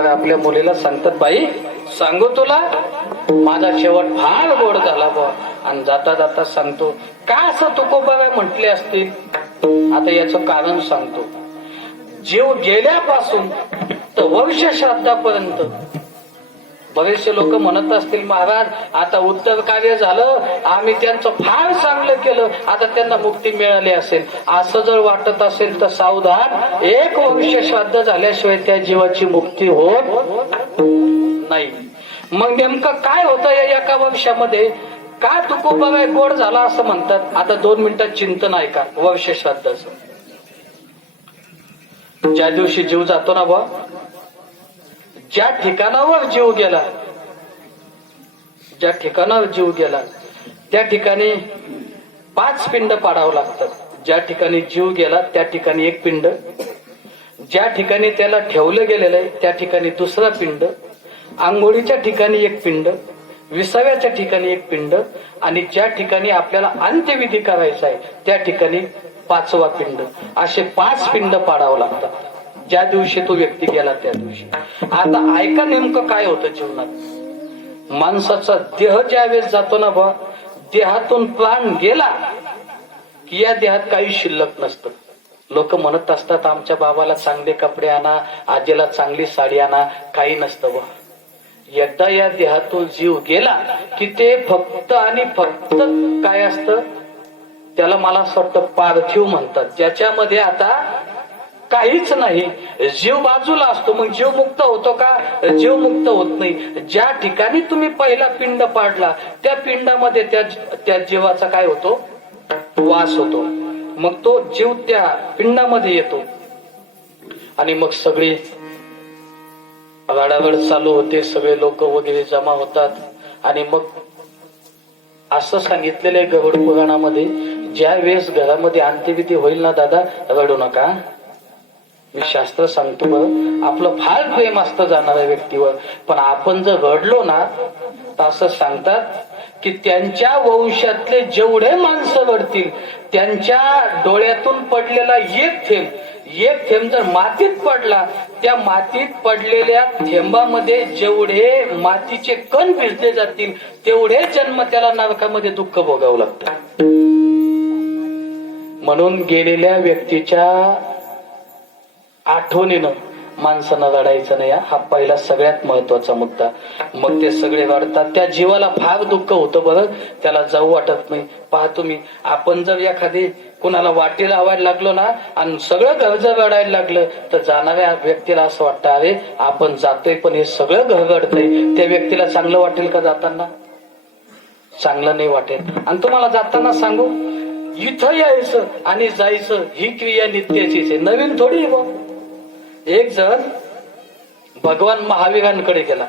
आपल्या मुलीला सांगतात, बाई सांगू तुला माझा शेवट फार गोड झाला बा. आणि जाता जाता सांगतो का असं तुकोबाराय म्हटले असतील. आता याचं कारण सांगतो. जीव गेल्यापासून तर वर्ष श्राद्धापर्यंत बरेचसे लोक म्हणत असतील, महाराज आता उत्तर कार्य झालं, आम्ही त्यांचं फार चांगलं केलं, आता त्यांना मुक्ती मिळाली असेल. असं जर वाटत असेल तर सावधान, 1 वर्ष श्राद्ध झाल्याशिवाय त्या जीवाची मुक्ती होत नाही. मग नेमकं काय होतं या 1 वर्षामध्ये, का तुकोबाराय गोड झाला असं म्हणतात. आता 2 मिनिटात चिंतन ऐका वर्ष श्राद्धाचं. ज्या दिवशी जीव जातो ना बा, ज्या ठिकाणावर जीव गेला, ज्या ठिकाणावर जीव गेला त्या ठिकाणी 5 पिंड पाडावं लागतात. ज्या ठिकाणी जीव गेला त्या ठिकाणी 1 पिंड, ज्या ठिकाणी त्याला ठेवलं गेलेलं आहे त्या ठिकाणी 2रं पिंड, आंघोळीच्या ठिकाणी 1 पिंड, विसाव्याच्या ठिकाणी 1 पिंड, आणि ज्या ठिकाणी आपल्याला अंत्यविधी करायचा आहे त्या ठिकाणी 5वा पिंड. असे 5 पिंड पाडावं लागतात ज्या दिवशी तो व्यक्ती गेला त्या दिवशी. आता ऐका नेमकं काय होतं जीवनात. माणसाचा देह ज्यावेळेस जातो ना बा, देहातून प्राण गेला की या देहात काही शिल्लक नसतं. लोक म्हणत असतात आमच्या बाबाला चांगले कपडे आणा, आजीला चांगली साडी आणा, काही नसतं बा. एकदा या देहातून जीव गेला की ते फक्त आणि फक्त काय असतं, त्याला मला असं वाटतं पार्थिव म्हणतात, ज्याच्यामध्ये आता काहीच नाही. जीव बाजूला असतो. मग जीव मुक्त होतो का? जीव मुक्त होत नाही. ज्या ठिकाणी तुम्ही पहिला पिंड पाडला त्या पिंडामध्ये त्या जीवाचा काय होतो, वास होतो. मग तो जीव त्या पिंडामध्ये येतो आणि मग सगळी रडारड चालू होते. सगळे लोक वगैरे जमा होतात आणि मग असं सांगितलेलं आहे गरुड पुराणामध्ये, ज्या वेळेस घरामध्ये अंत्यविधी होईल ना दादा, रडू नका. मी शास्त्र सांगतो बरं, आपलं फार प्रेम असतं जाणाऱ्या व्यक्तीवर, पण आपण जर रडलो ना तर असं सांगतात की त्यांच्या वंशातले जेवढे माणसं रडतील त्यांच्या डोळ्यातून पडलेला एक थेंब जर मातीत पडला, त्या मातीत पडलेल्या थेंबामध्ये जेवढे मातीचे कण भिजले जातील तेवढे जन्म त्याला नरकामध्ये दुःख भोगावं लागतं. म्हणून गेलेल्या व्यक्तीच्या आठवणीनं माणसानं रडायचं नाही. हा पहिला सगळ्यात महत्वाचा मुद्दा. मग ते सगळे रडतात, त्या जीवाला फार दुःख होतं बरं, त्याला जाऊ वाटत नाही. पहा तुम्ही, आपण जर एखादी कुणाला वाटी लावायला लागलो ना आणि सगळं घर जर रडायला लागलं तर जाणाऱ्या व्यक्तीला असं वाटतं अरे आपण जातोय पण हे सगळं घर रडतंय. त्या व्यक्तीला चांगलं वाटेल का जाताना? चांगलं नाही वाटेल. आणि तुम्हाला जाताना सांगू, इथं यायचं आणि जायचं ही क्रिया नित्याचीच आहे, नवीन थोडी. एक जण भगवान महावीरांकडे गेला,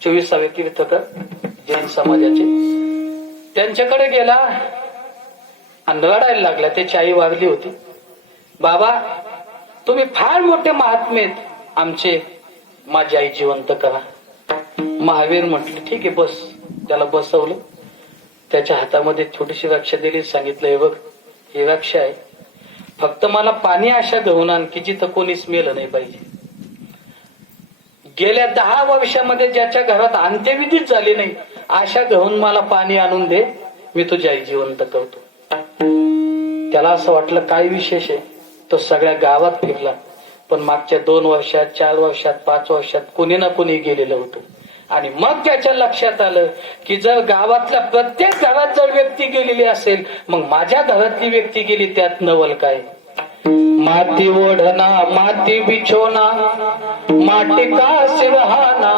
24वे तीर्थकर जैन समाजाचे. त्यांच्याकडे गेला आणि रडायला लागला. त्याची आई वारली होती. बाबा तुम्ही फार मोठे महात्मे आहेत, आमचे माझी आई जिवंत करा. महावीर म्हटले ठीक आहे बस. त्याला बसवलं. त्याच्या हातामध्ये छोटीशी रक्षा दिली. सांगितलं हे बघ, ही रक्षा आहे, फक्त मला पाणी अशा घेऊन आण की जिथं कोणीच मेलं नाही पाहिजे. गेल्या 10 वर्षामध्ये ज्याच्या घरात अंत्यविधीच झाली नाही अशा घेऊन मला पाणी आणून दे, मी तुझी आई जिवंत करतो. त्याला असं वाटलं काय विशेष आहे. तो सगळ्या गावात फिरला, पण मागच्या 2 वर्षात 4 वर्षात 5 वर्षात कोणी ना कोणी गेलेलं होतं. आणि मग त्याच्या लक्षात आलं की जर गावातल्या प्रत्येक घरात जर व्यक्ती गेलेली असेल, मग माझ्या घरातली व्यक्ती गेली त्यात नवल काय. माती ओढना माती बिछोना माटी का सिरहाना.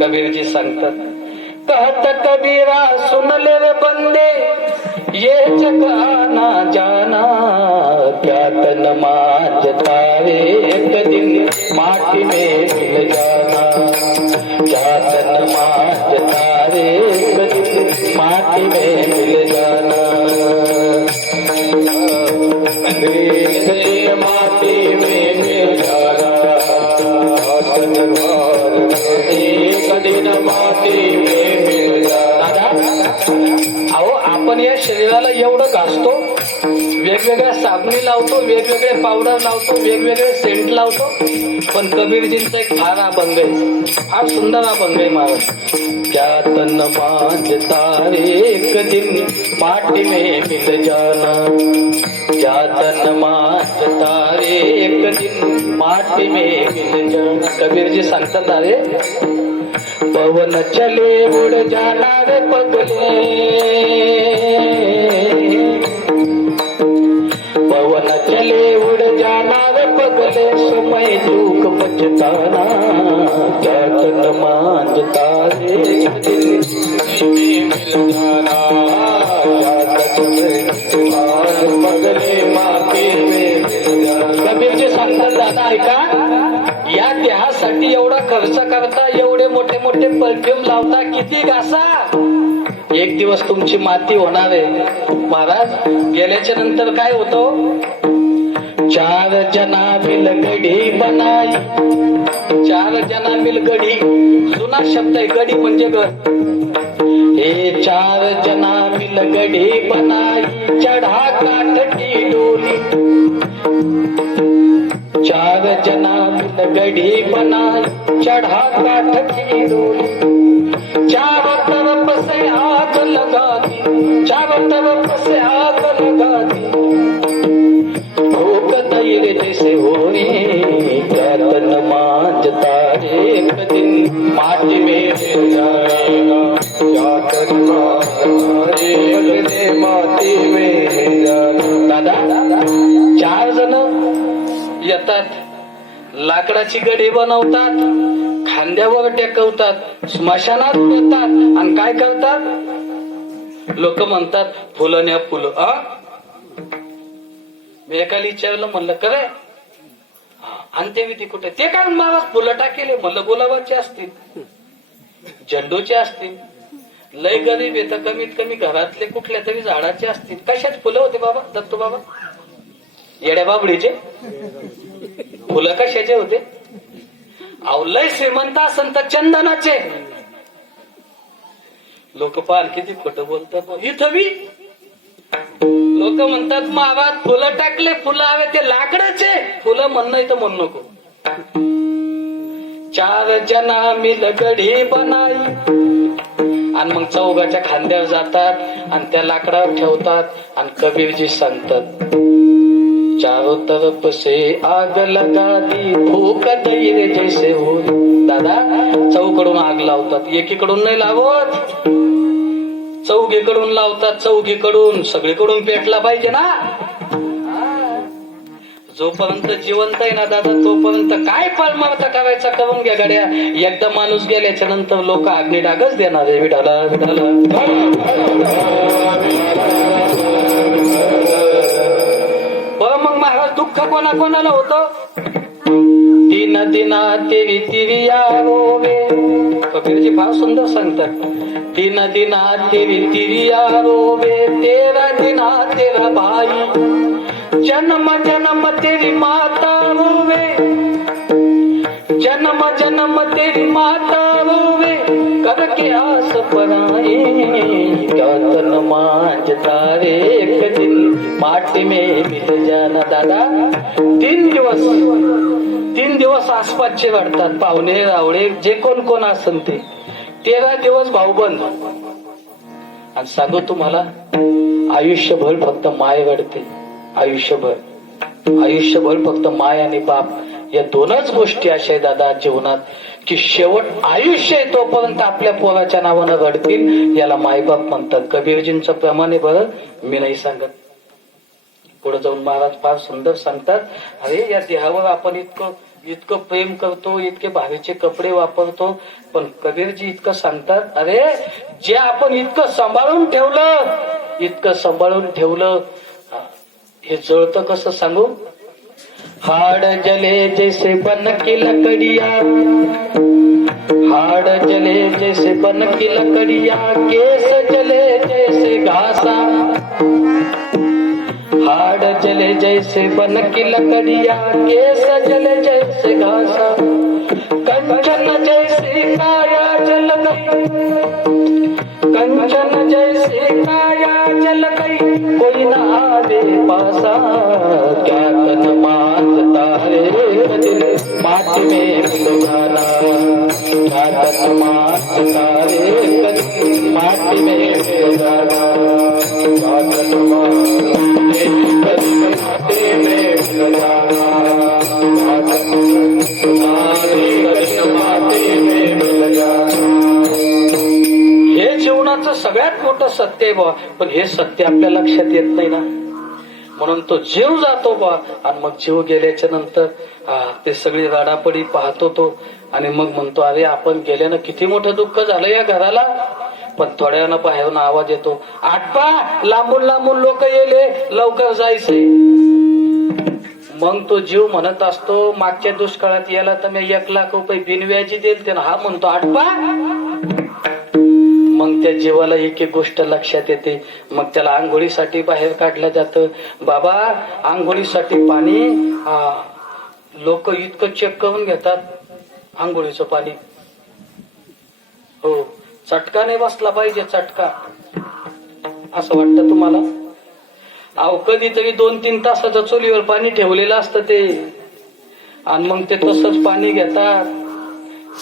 कबीरजी सांगतात, कहत कबीरा सुन ले रे बंदे ये जग आना जाना, क्या तन मांझता रे एक दिन माटी में मिल जाना, क्या तन मांझता रे एक दिन माटी में मिल जाना. रे माटी में मिल जाना, एक दिन माटी में मिल जाना. अहो आपण या शरीराला एवढं घासतो, वेगवेगळ्या साबणी लावतो, वेगवेगळे पावडर लावतो, वेगवेगळे सेंट लावतो, पण कबीरजींचा एक फार अभंग आहे, फार सुंदर अभंग आहे महाराज. क्या तन मांझता एक दिन माटी में मिल जाना, क्या तन मांझता एक दिन माटी में मिल जाना. कबीरजी सांगतात अरे पवन चले उड़ जाना रे पगले, पवन चले उड़ जाना वे पगले, समय दुख पछताना, क्या तन मांझता रे दिल में मिल जाना, क्या तन पगले माटी में मिल सांगतात दादा ऐका, या देहासाठी एवढा खर्च करता, एवढे मोठे मोठे परफ्यूम लावता, किती घासा, एक दिवस तुमची माती होणार आहे. महाराज गेल्याच्या नंतर काय होतं? चार जना मिल गडी बनाई, चार जना मिल गडी, जुना शब्द आहे, गडी म्हणजे घर. हे चार जना मिल गडी बनाई, चढ़ा काठ की डोली, चार जना मिल गडी बनाई, चढ़ा काठ की डोली, चारों तरफ से आग लगा दी, चारों तरफ से आग लगा दी, भूख दैर जैसे हो रही, क्या तन मांझता रे एक दिन माटी में जाएगा, क्या तन मांझता रे एक दिन माटी में जाएगा. दादा चार जण येतात, लाकडाची गडी बनवतात, खांद्यावर टेकवतात, स्मशानात नेतात आणि काय करतात? लोक म्हणतात फुलं न्या फुलं. मी एकाला विचारलं, म्हणलं करे अंत्यविधी कुठे? ते काय महाराज फुलं टाकेले. म्हणलं गुलाबाचे असतील, झेंडूचे असतील, लय गरीब येतं, कमीत कमी घरातले कुठल्या तरी झाडाचे असतील. कशाच फुलं होते बाबा? दत्तू बाबा येड्या बाबडीचे फुलं कशाचे होते? अहो लय श्रीमंत असन तर चंदनाचे. लोक पाल किती खोटं बोलतात. इथं बी लोक म्हणतात महाराज फुलं टाकले, फुलं हवे, ते लाकडाचे फुलं. म्हणणं इथं म्हणू नको. चार जना मिल गडी बनाई, आणि मग चौघाच्या खांद्यावर जातात आणि त्या लाकडावर ठेवतात आणि कबीरजी सांगतात, चारों तरफ से आग लगा दी, भूख दैर जैसे हो. दादा चौकडून आग लावतात, एकीकडून नाही लावत, चौघीकडून लावतात. चौघीकडून सगळीकडून पेटला पाहिजे ना. जोपर्यंत जिवंत आहे ना दादा, तोपर्यंत काय पळमार्थ करायचा करून घ्या गाड्या. एकदा माणूस गेल्याच्या नंतर लोक अग्नी डागच देणार आहे. विठाला विठाला. बरं मग महाराज दुःख कोणाकोणाला होतं? तीन दिना तेरी तिरिया रोवे. कबीरजी फार सुंदर सांगतात, तीन दिना तेरी तिरिया रोवे, तेरा दिना तेरा भाई, जन्म जन्म तेरी माता रोवे, जन्म जन्म तेरी माता रोवे, करके आस पराए, क्या तन मांझता रे एक दिन माटी में मिल जाना. दादा 3 दिवस आसपासचे वाढतात, पाहुणे रावळे जे कोण असन ते. 13 दिवस भाऊबंद. आणि सांगू तुम्हाला, आयुष्यभर फक्त माय वाढते. आयुष्यभर फक्त माय आणि बाप या दोनच गोष्टी अशा आहे दादा जीवनात, की शेवट आयुष्य आहे तोपर्यंत आपल्या पोराच्या नावानं घडतील. याला मायबाप म्हणतात. कबीरजींचं प्रमाणे बरं मी नाही सांगत. पुढे जाऊन महाराज फार सुंदर सांगतात, अरे या देहावर आपण इतकं प्रेम करतो, इतके भारीचे कपडे वापरतो, पण कबीरजी इतकं सांगतात, अरे जे आपण इतकं सांभाळून ठेवलं हे जळतं कसं सांगू? हाड जले जैसे बन की लकड़िया, हाड जले जैसे बन की लकड़िया, केस जले जैसे घासा, हाड जले जैसे बन की लकड़िया, केस जले जैसे घासा, कंचन जैसी काया जल गई, कंचन जैसे काया जल गई, कोई न आवे पासा, क्या तन मांझता रे दिल माटी में मिल जाना, क्या तन मांझता रे दिल माटी में मिल जाना, क्या तन मांझता रे दिल माटी में मिल जाना, क्या तन मांझता रे दिल माटी में मिल जाना. हे जीवनाचं सगळ्यात मोठं सत्य आहे बा, पण हे सत्य आपल्या लक्षात येत नाही ना. म्हणून तो जीव जातो बा, आणि मग जीव गेल्याच्या नंतर ते सगळी राडापडी पाहतो तो, आणि मग म्हणतो अरे आपण गेल्यानं किती मोठं दुःख झालं या घराला. पण थोड्या वेळानं बाहेरून आवाज येतो, आटपा, लांबून लांबून लोक येले, लवकर जायचंय. मग तो जीव म्हणत असतो मागच्या दुष्काळात याला तर मी 1,00,000 रुपये बिनव्याजी देईल ते, हा म्हणतो आटपा. मग त्या जीवाला एक एक गोष्ट लक्षात येते. मग त्याला आंघोळीसाठी बाहेर काढलं जातं. बाबा आंघोळीसाठी पाणी, लोक इतकं चेक करून घेतात आंघोळीचं पाणी. हो, चटका नाही बसला पाहिजे, चटका. असं वाटतं तुम्हाला? अहो कधीतरी 2-3 तासाचं चुलीवर पाणी ठेवलेलं असतं ते, आणि मग ते तसंच पाणी घेतात,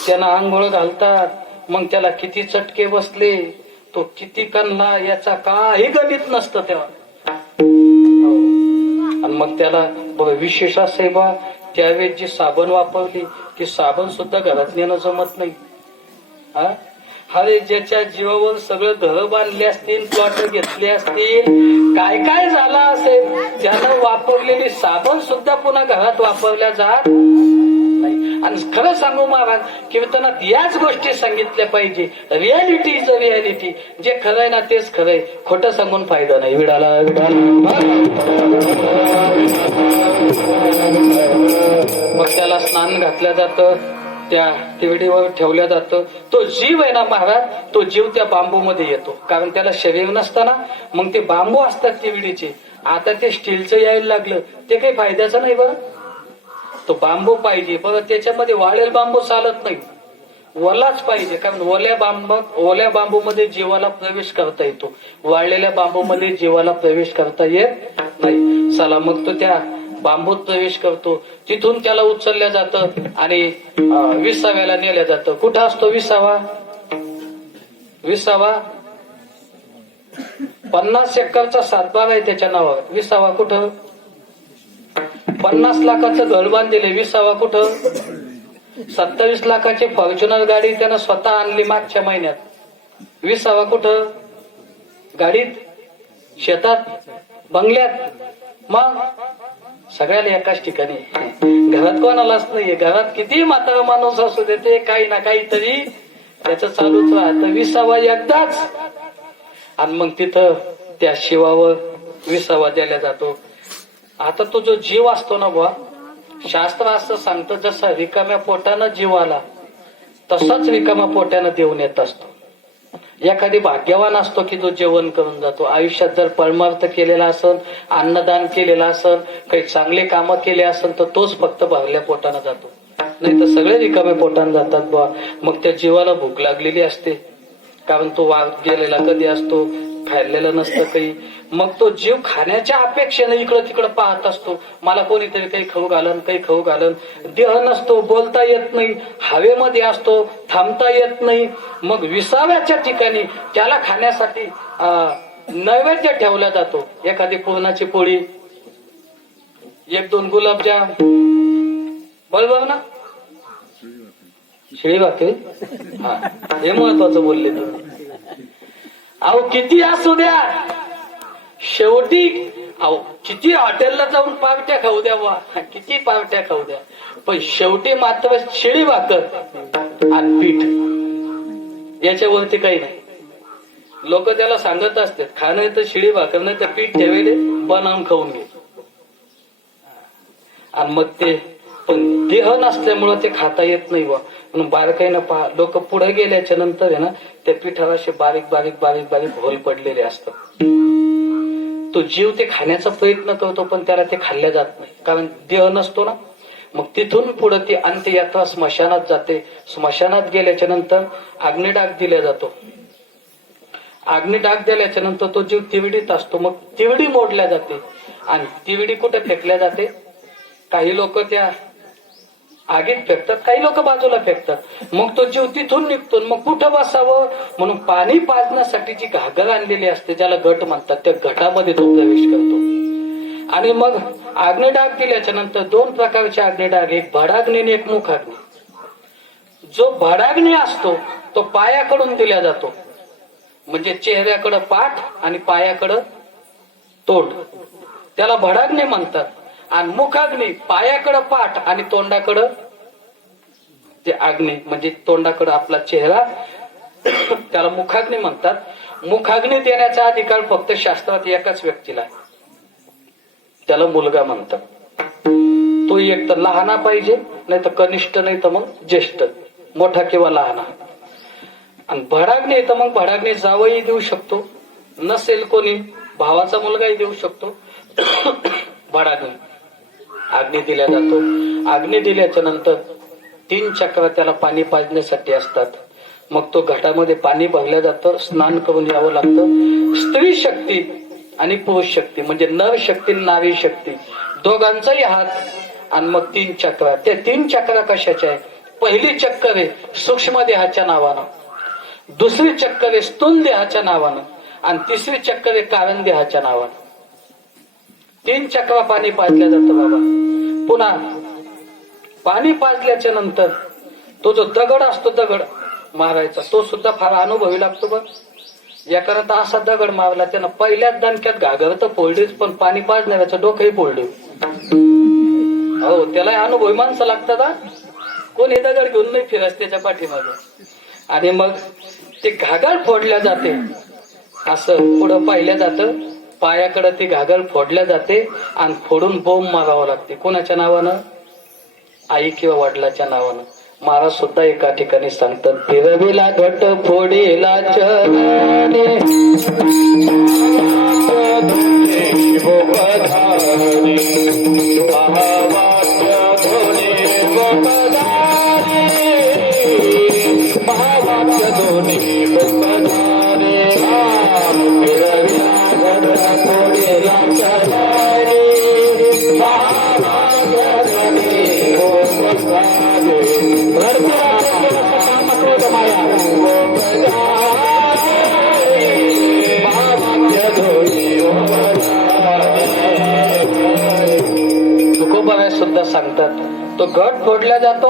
त्यांना आंघोळ घालतात. मग त्याला किती चटके बसले, तो किती कणला, याचा काही गणित नसतं तेव्हा. आणि मग त्याला विशेष असं बा, त्यावेळेस जी साबण वापरली ती साबण सुद्धा घरात नेणं जमत नाही. अरे ज्याच्या जीवावर सगळं घरं बांधले असतील, प्लॉट घेतले असतील, काय काय झालं असेल, त्यानं वापरलेली साबण सुद्धा पुन्हा घरात वापरल्या जात नाही. आणि खरं सांगू महाराज, कीर्तनात याच गोष्टी सांगितल्या पाहिजे. Reality is a reality. जे खरंय ना तेच खरंय, खोटं सांगून फायदा नाही. विडाला मग त्याला स्नान घातलं जातं, त्या तिवडीवर ठेवल्या जातं. तो जीव आहे ना महाराज, तो जीव त्या बांबू मध्ये येतो, कारण त्याला शरीर नसताना. मग ते बांबू असतात तिवडीचे, आता ते स्टीलचं यायला लागलं, ते काही फायद्याचं नाही बरं. तो बांबू पाहिजे, बरं त्याच्यामध्ये वाळेल बांबू चालत नाही, ओलाच पाहिजे, कारण ओल्या बांबू मध्ये जीवाला प्रवेश करता येतो, वाळलेल्या बांबू मध्ये जीवाला प्रवेश करता येत नाही. चला मग तो त्या बांबूत प्रवेश करतो, तिथून त्याला उचलल्या जातं आणि विसाव्याला नेल्या जातं. कुठं असतो विसावा? 50 एकरचा सातबाग आहे त्याच्या नावावर. विसावा कुठं? 50 लाखाचं घर बांधले. विसावा कुठं? 27 लाखाची फॉर्च्युनर गाडी त्यानं स्वतः आणली मागच्या महिन्यात. विसावा कुठं? गाडीत, शेतात, बंगल्यात. मग सगळ्याला एकाच ठिकाणी. घरात कोणालाच नाहीये. घरात किती म्हातारा माणूस असू दे, ते काही ना काहीतरी त्याचं चालूच राहतं. विसावा एकदाच. आणि मग तिथं त्या शिवावर विसावा द्यायला जातो. आता तो जो जीव असतो ना बुवा, शास्त्र असं सांगतं, जसा रिकाम्या पोटानं जीव आला तसाच रिकाम्या पोटानं देऊन येत असतो. एखादी भाग्यवान असतो की जो जेवण करून जातो. आयुष्यात जर परमार्थ केलेला असेल, अन्नदान केलेलं असेल, काही चांगले कामं केले असेल, तर तोच फक्त भरल्या पोटानं जातो, नाही तर सगळे रिकाम्या पोटानं जातात बुवा. मग त्या जीवाला भूक लागलेली असते, कारण तो वाघ गेलेला कधी असतो, खाल्लेलं नसतं काही. मग तो जीव खाण्याच्या अपेक्षेने इकडं तिकडं पाहत असतो, मला कोणीतरी काही खाऊ घालन, काही खाऊ घालन. देह नसतो, बोलता येत नाही, हवेमध्ये असतो, थांबता येत नाही. मग विसाव्याच्या ठिकाणी त्याला खाण्यासाठी नैवेद्य ठेवला जातो. एखादी पुरणाची पोळी, 1-2 गुलाबजाम, बरोबर ना? शिळी भाकरी, हा, हे महत्वाचं बोलले तुम्ही. अहो किती असू द्या, शेवटी अहो किती हॉटेलला जाऊन पार्ट्या खाऊ द्या वा, किती पार्ट्या खाऊ द्या, पण शेवटी मात्र शिळी भाकर आणि पीठ, याच्यावरती काही नाही. लोक त्याला सांगत असतात, खाणं तर शिळी भाकर नाही तर पीठ ठेवले, बनवून खाऊन घे. आणि मग ते पण देह नसल्यामुळं ते खाता येत नाही बा. म्हणून बारकाईनं पहा, लोक पुढे गेल्याच्या नंतर आहे ना, त्या पिठावर असे बारीक बारीक बारीक बारीक होल पडलेले असतात. तो जीव ते खाण्याचा प्रयत्न करतो, पण त्याला ते खाल्ल्या जात नाही, कारण देह नसतो ना. मग तिथून पुढे ती अंत्ययात्रा स्मशानात जाते. स्मशानात गेल्याच्या नंतर अग्निडाग दिला जातो. अग्निडाग दिल्याच्या नंतर तो जीव तिवडीत असतो. मग तिवडी मोडल्या जाते. आणि तिवडी कुठे फेकल्या जाते? काही लोक त्या आगीत फेकतात, काही लोक बाजूला फेकतात. मग तो जीव तिथून निघतो. मग कुठं बसावं म्हणून पाणी पाजण्यासाठी जी घागर आणलेली असते, ज्याला घट म्हणतात, त्या घटामध्ये तो प्रवेश करतो. आणि मग अग्निडाग दिल्याच्या नंतर 2 प्रकारचे अग्निडाग, एक भडाग्नी आणि एक मुखाग्नी. जो भडाग्नी असतो तो पायाकडून दिला जातो, म्हणजे चेहऱ्याकडं पाठ आणि पायाकडं तोंड, त्याला भडाग्नी म्हणतात. आणि मुखाग्नी पायाकडं पाठ आणि तोंडाकडं ते अग्नी, म्हणजे तोंडाकडं आपला चेहरा, त्याला मुखाग्नी म्हणतात. मुखाग्नी देण्याचा अधिकार फक्त शास्त्रात एकाच व्यक्तीला आहे, त्याला मुलगा म्हणतात. तो एक तर लहाना पाहिजे, नाही तर कनिष्ठ, नाही तर मग ज्येष्ठ, मोठा किंवा लहाना. आणि भडाग्नी तर मग भडाग्नी जावई देऊ शकतो, नसेल कोणी भावाचा मुलगाही देऊ शकतो. भडाग्नी अग्नी दिल्या जातो. अग्नी दिल्याच्या नंतर 3 चक्र त्याला पाणी पाजण्यासाठी असतात. मग तो घटामध्ये पाणी भरल्या जातं, स्नान करून यावं लागतं. स्त्री शक्ती आणि पुरुष शक्ती म्हणजे नर शक्ती नारी शक्ती दोघांचाही हात. आणि मग 3 चक्र. त्या 3 चक्र कशाच्या आहे? पहिली चक्कर आहे सूक्ष्म देहाच्या नावानं, दुसरी चक्कर आहे स्थूल देहाच्या नावानं, आणि तिसरी चक्कर आहे कारण देहाच्या नावानं. 3 चक्र पाणी पाजल्या जातं बाबा. पुन्हा पाणी पाजल्याच्या नंतर तो जो दगड असतो, दगड मारायचा, तो सुद्धा फार अनुभवी लागतो बघ. याकरता असा दगड मारला त्यानं पहिल्याच दणक्यात घागर तर फोडलीच, पण पाणी पाजणाऱ्याचं डोकंही फोडलं. हो, त्याला अनुभवी माणसं लागतात हा. कोणी दगड घेऊन नाही फिरत त्याच्या पाठीमागे. आणि मग ते घागर फोडल्या जाते, असं पुढं पाहिलं जातं. पायाकडे ती घागर फोडल्या जाते आणि फोडून बोंब मारावं लागते. कोणाच्या नावानं? आई किंवा वडिलाच्या नावानं. महाराज सुद्धा एका ठिकाणी सांगतात, फिरविला घट फोडीला चरणे, सुद्धा सांगतात तो घट फोडला जातो.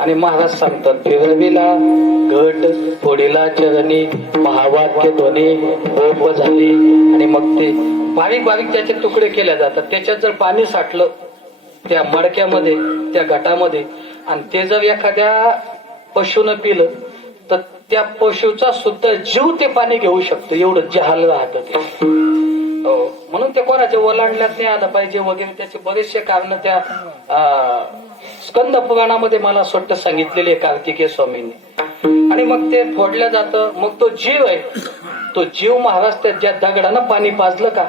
आणि महाराज सांगतात, फिरविला घट फोडीला चरणी, महावाक्य ध्वनी ओप झाली. आणि मग ते बारीक बारीक त्याचे तुकडे केले जातात. त्याच्यात जर पाणी साठलं त्या मडक्यामध्ये, त्या घटामध्ये, आणि ते जर एखाद्या पशुनं पिलं तर त्या पशुचा सुद्धा जीव ते पाणी घेऊ शकतं, एवढं जहाल राहतं ते. म्हणून ते कोणाच्या ओलांडल्यात नाही आलं पाहिजे वगैरे, त्याचे बरेचसे कारण त्या स्कंद पुराणामध्ये मला स्वतः सांगितलेले कार्तिकेय स्वामींनी. आणि मग ते फोडलं जातं. मग तो जीव आहे, तो जीव महाराज त्या ज्या दगडानं पाणी पाजलं का,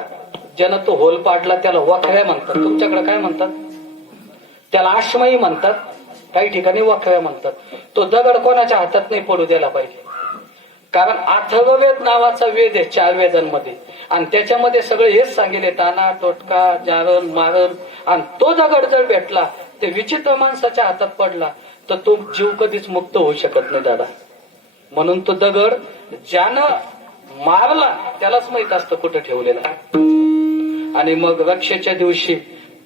ज्यानं तो होल पाडला, त्याला वखऱ्या म्हणतात. तुमच्याकडे काय म्हणतात? त्याला आश्मयी म्हणतात, काही ठिकाणी वखऱ्या म्हणतात. तो दगड कोणाच्या हातात नाही पडू द्यायला पाहिजे. कारण अथर्ववेद नावाचा वेद आहे 4 वेदांमध्ये, आणि त्याच्यामध्ये सगळं हेच सांगितले, ताना टोटका जारण मारण. आणि तो दगड जर भेटला, ते विचित्र माणसाच्या हातात पडला, तर तो जीव कधीच मुक्त होऊ शकत नाही दादा. म्हणून तो दगड ज्यानं मारला त्यालाच माहित असतं कुठं ठेवलेला. आणि मग रक्षेच्या दिवशी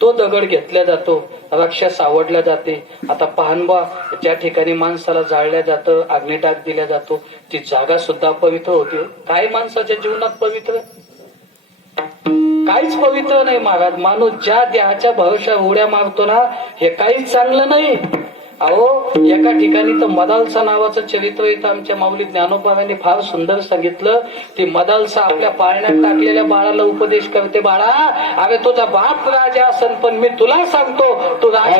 तो दगड घेतला जातो, रक्षा सावडल्या जाते. आता पाहनबा ज्या ठिकाणी माणसाला जाळल्या जातं, अग्निटाक दिला जातो, ती जागा सुद्धा पवित्र होती. काय माणसाच्या जीवनात पवित्र? काहीच पवित्र नाही महाराज. माणूस ज्या देहाच्या भरोश्यावर उड्या मारतो ना, हे काहीच चांगलं नाही. अहो, एका ठिकाणी तर मदालसा नावाचं चरित्र येतं. आमच्या माऊली ज्ञानोबांनी फार सुंदर सांगितलं. ती मदालसा आपल्या पाळण्यात टाकलेल्या बाळाला उपदेश करते, बाळा अरे तुझा बाप राजा असन, पण मी तुला सांगतो तू राजा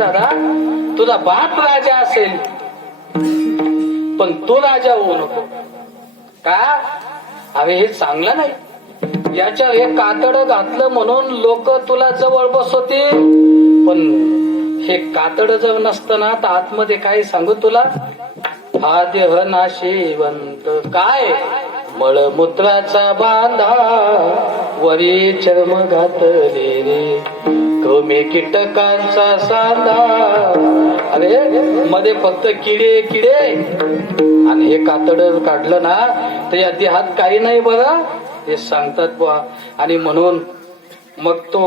दादा तुझा बाप राजा असेल पण तो राजा होऊ नको का? अरे हे चांगलं नाही. याच्या हे कातड घातलं म्हणून लोक तुला जवळ बसवतील, पण हे कातड जर नसतं ना तर आतमध्ये काय सांगू तुला, हा देह नाशिवंत काय मळमूत्राचा बांधा वरी चर्म घातले रे कमी कीटकांचा सांधा. अरे मध्ये फक्त किडे किडे आणि हे कातड काढलं ना तर या देहात काही नाही बरं ते सांगतात बुवा. आणि म्हणून मग तो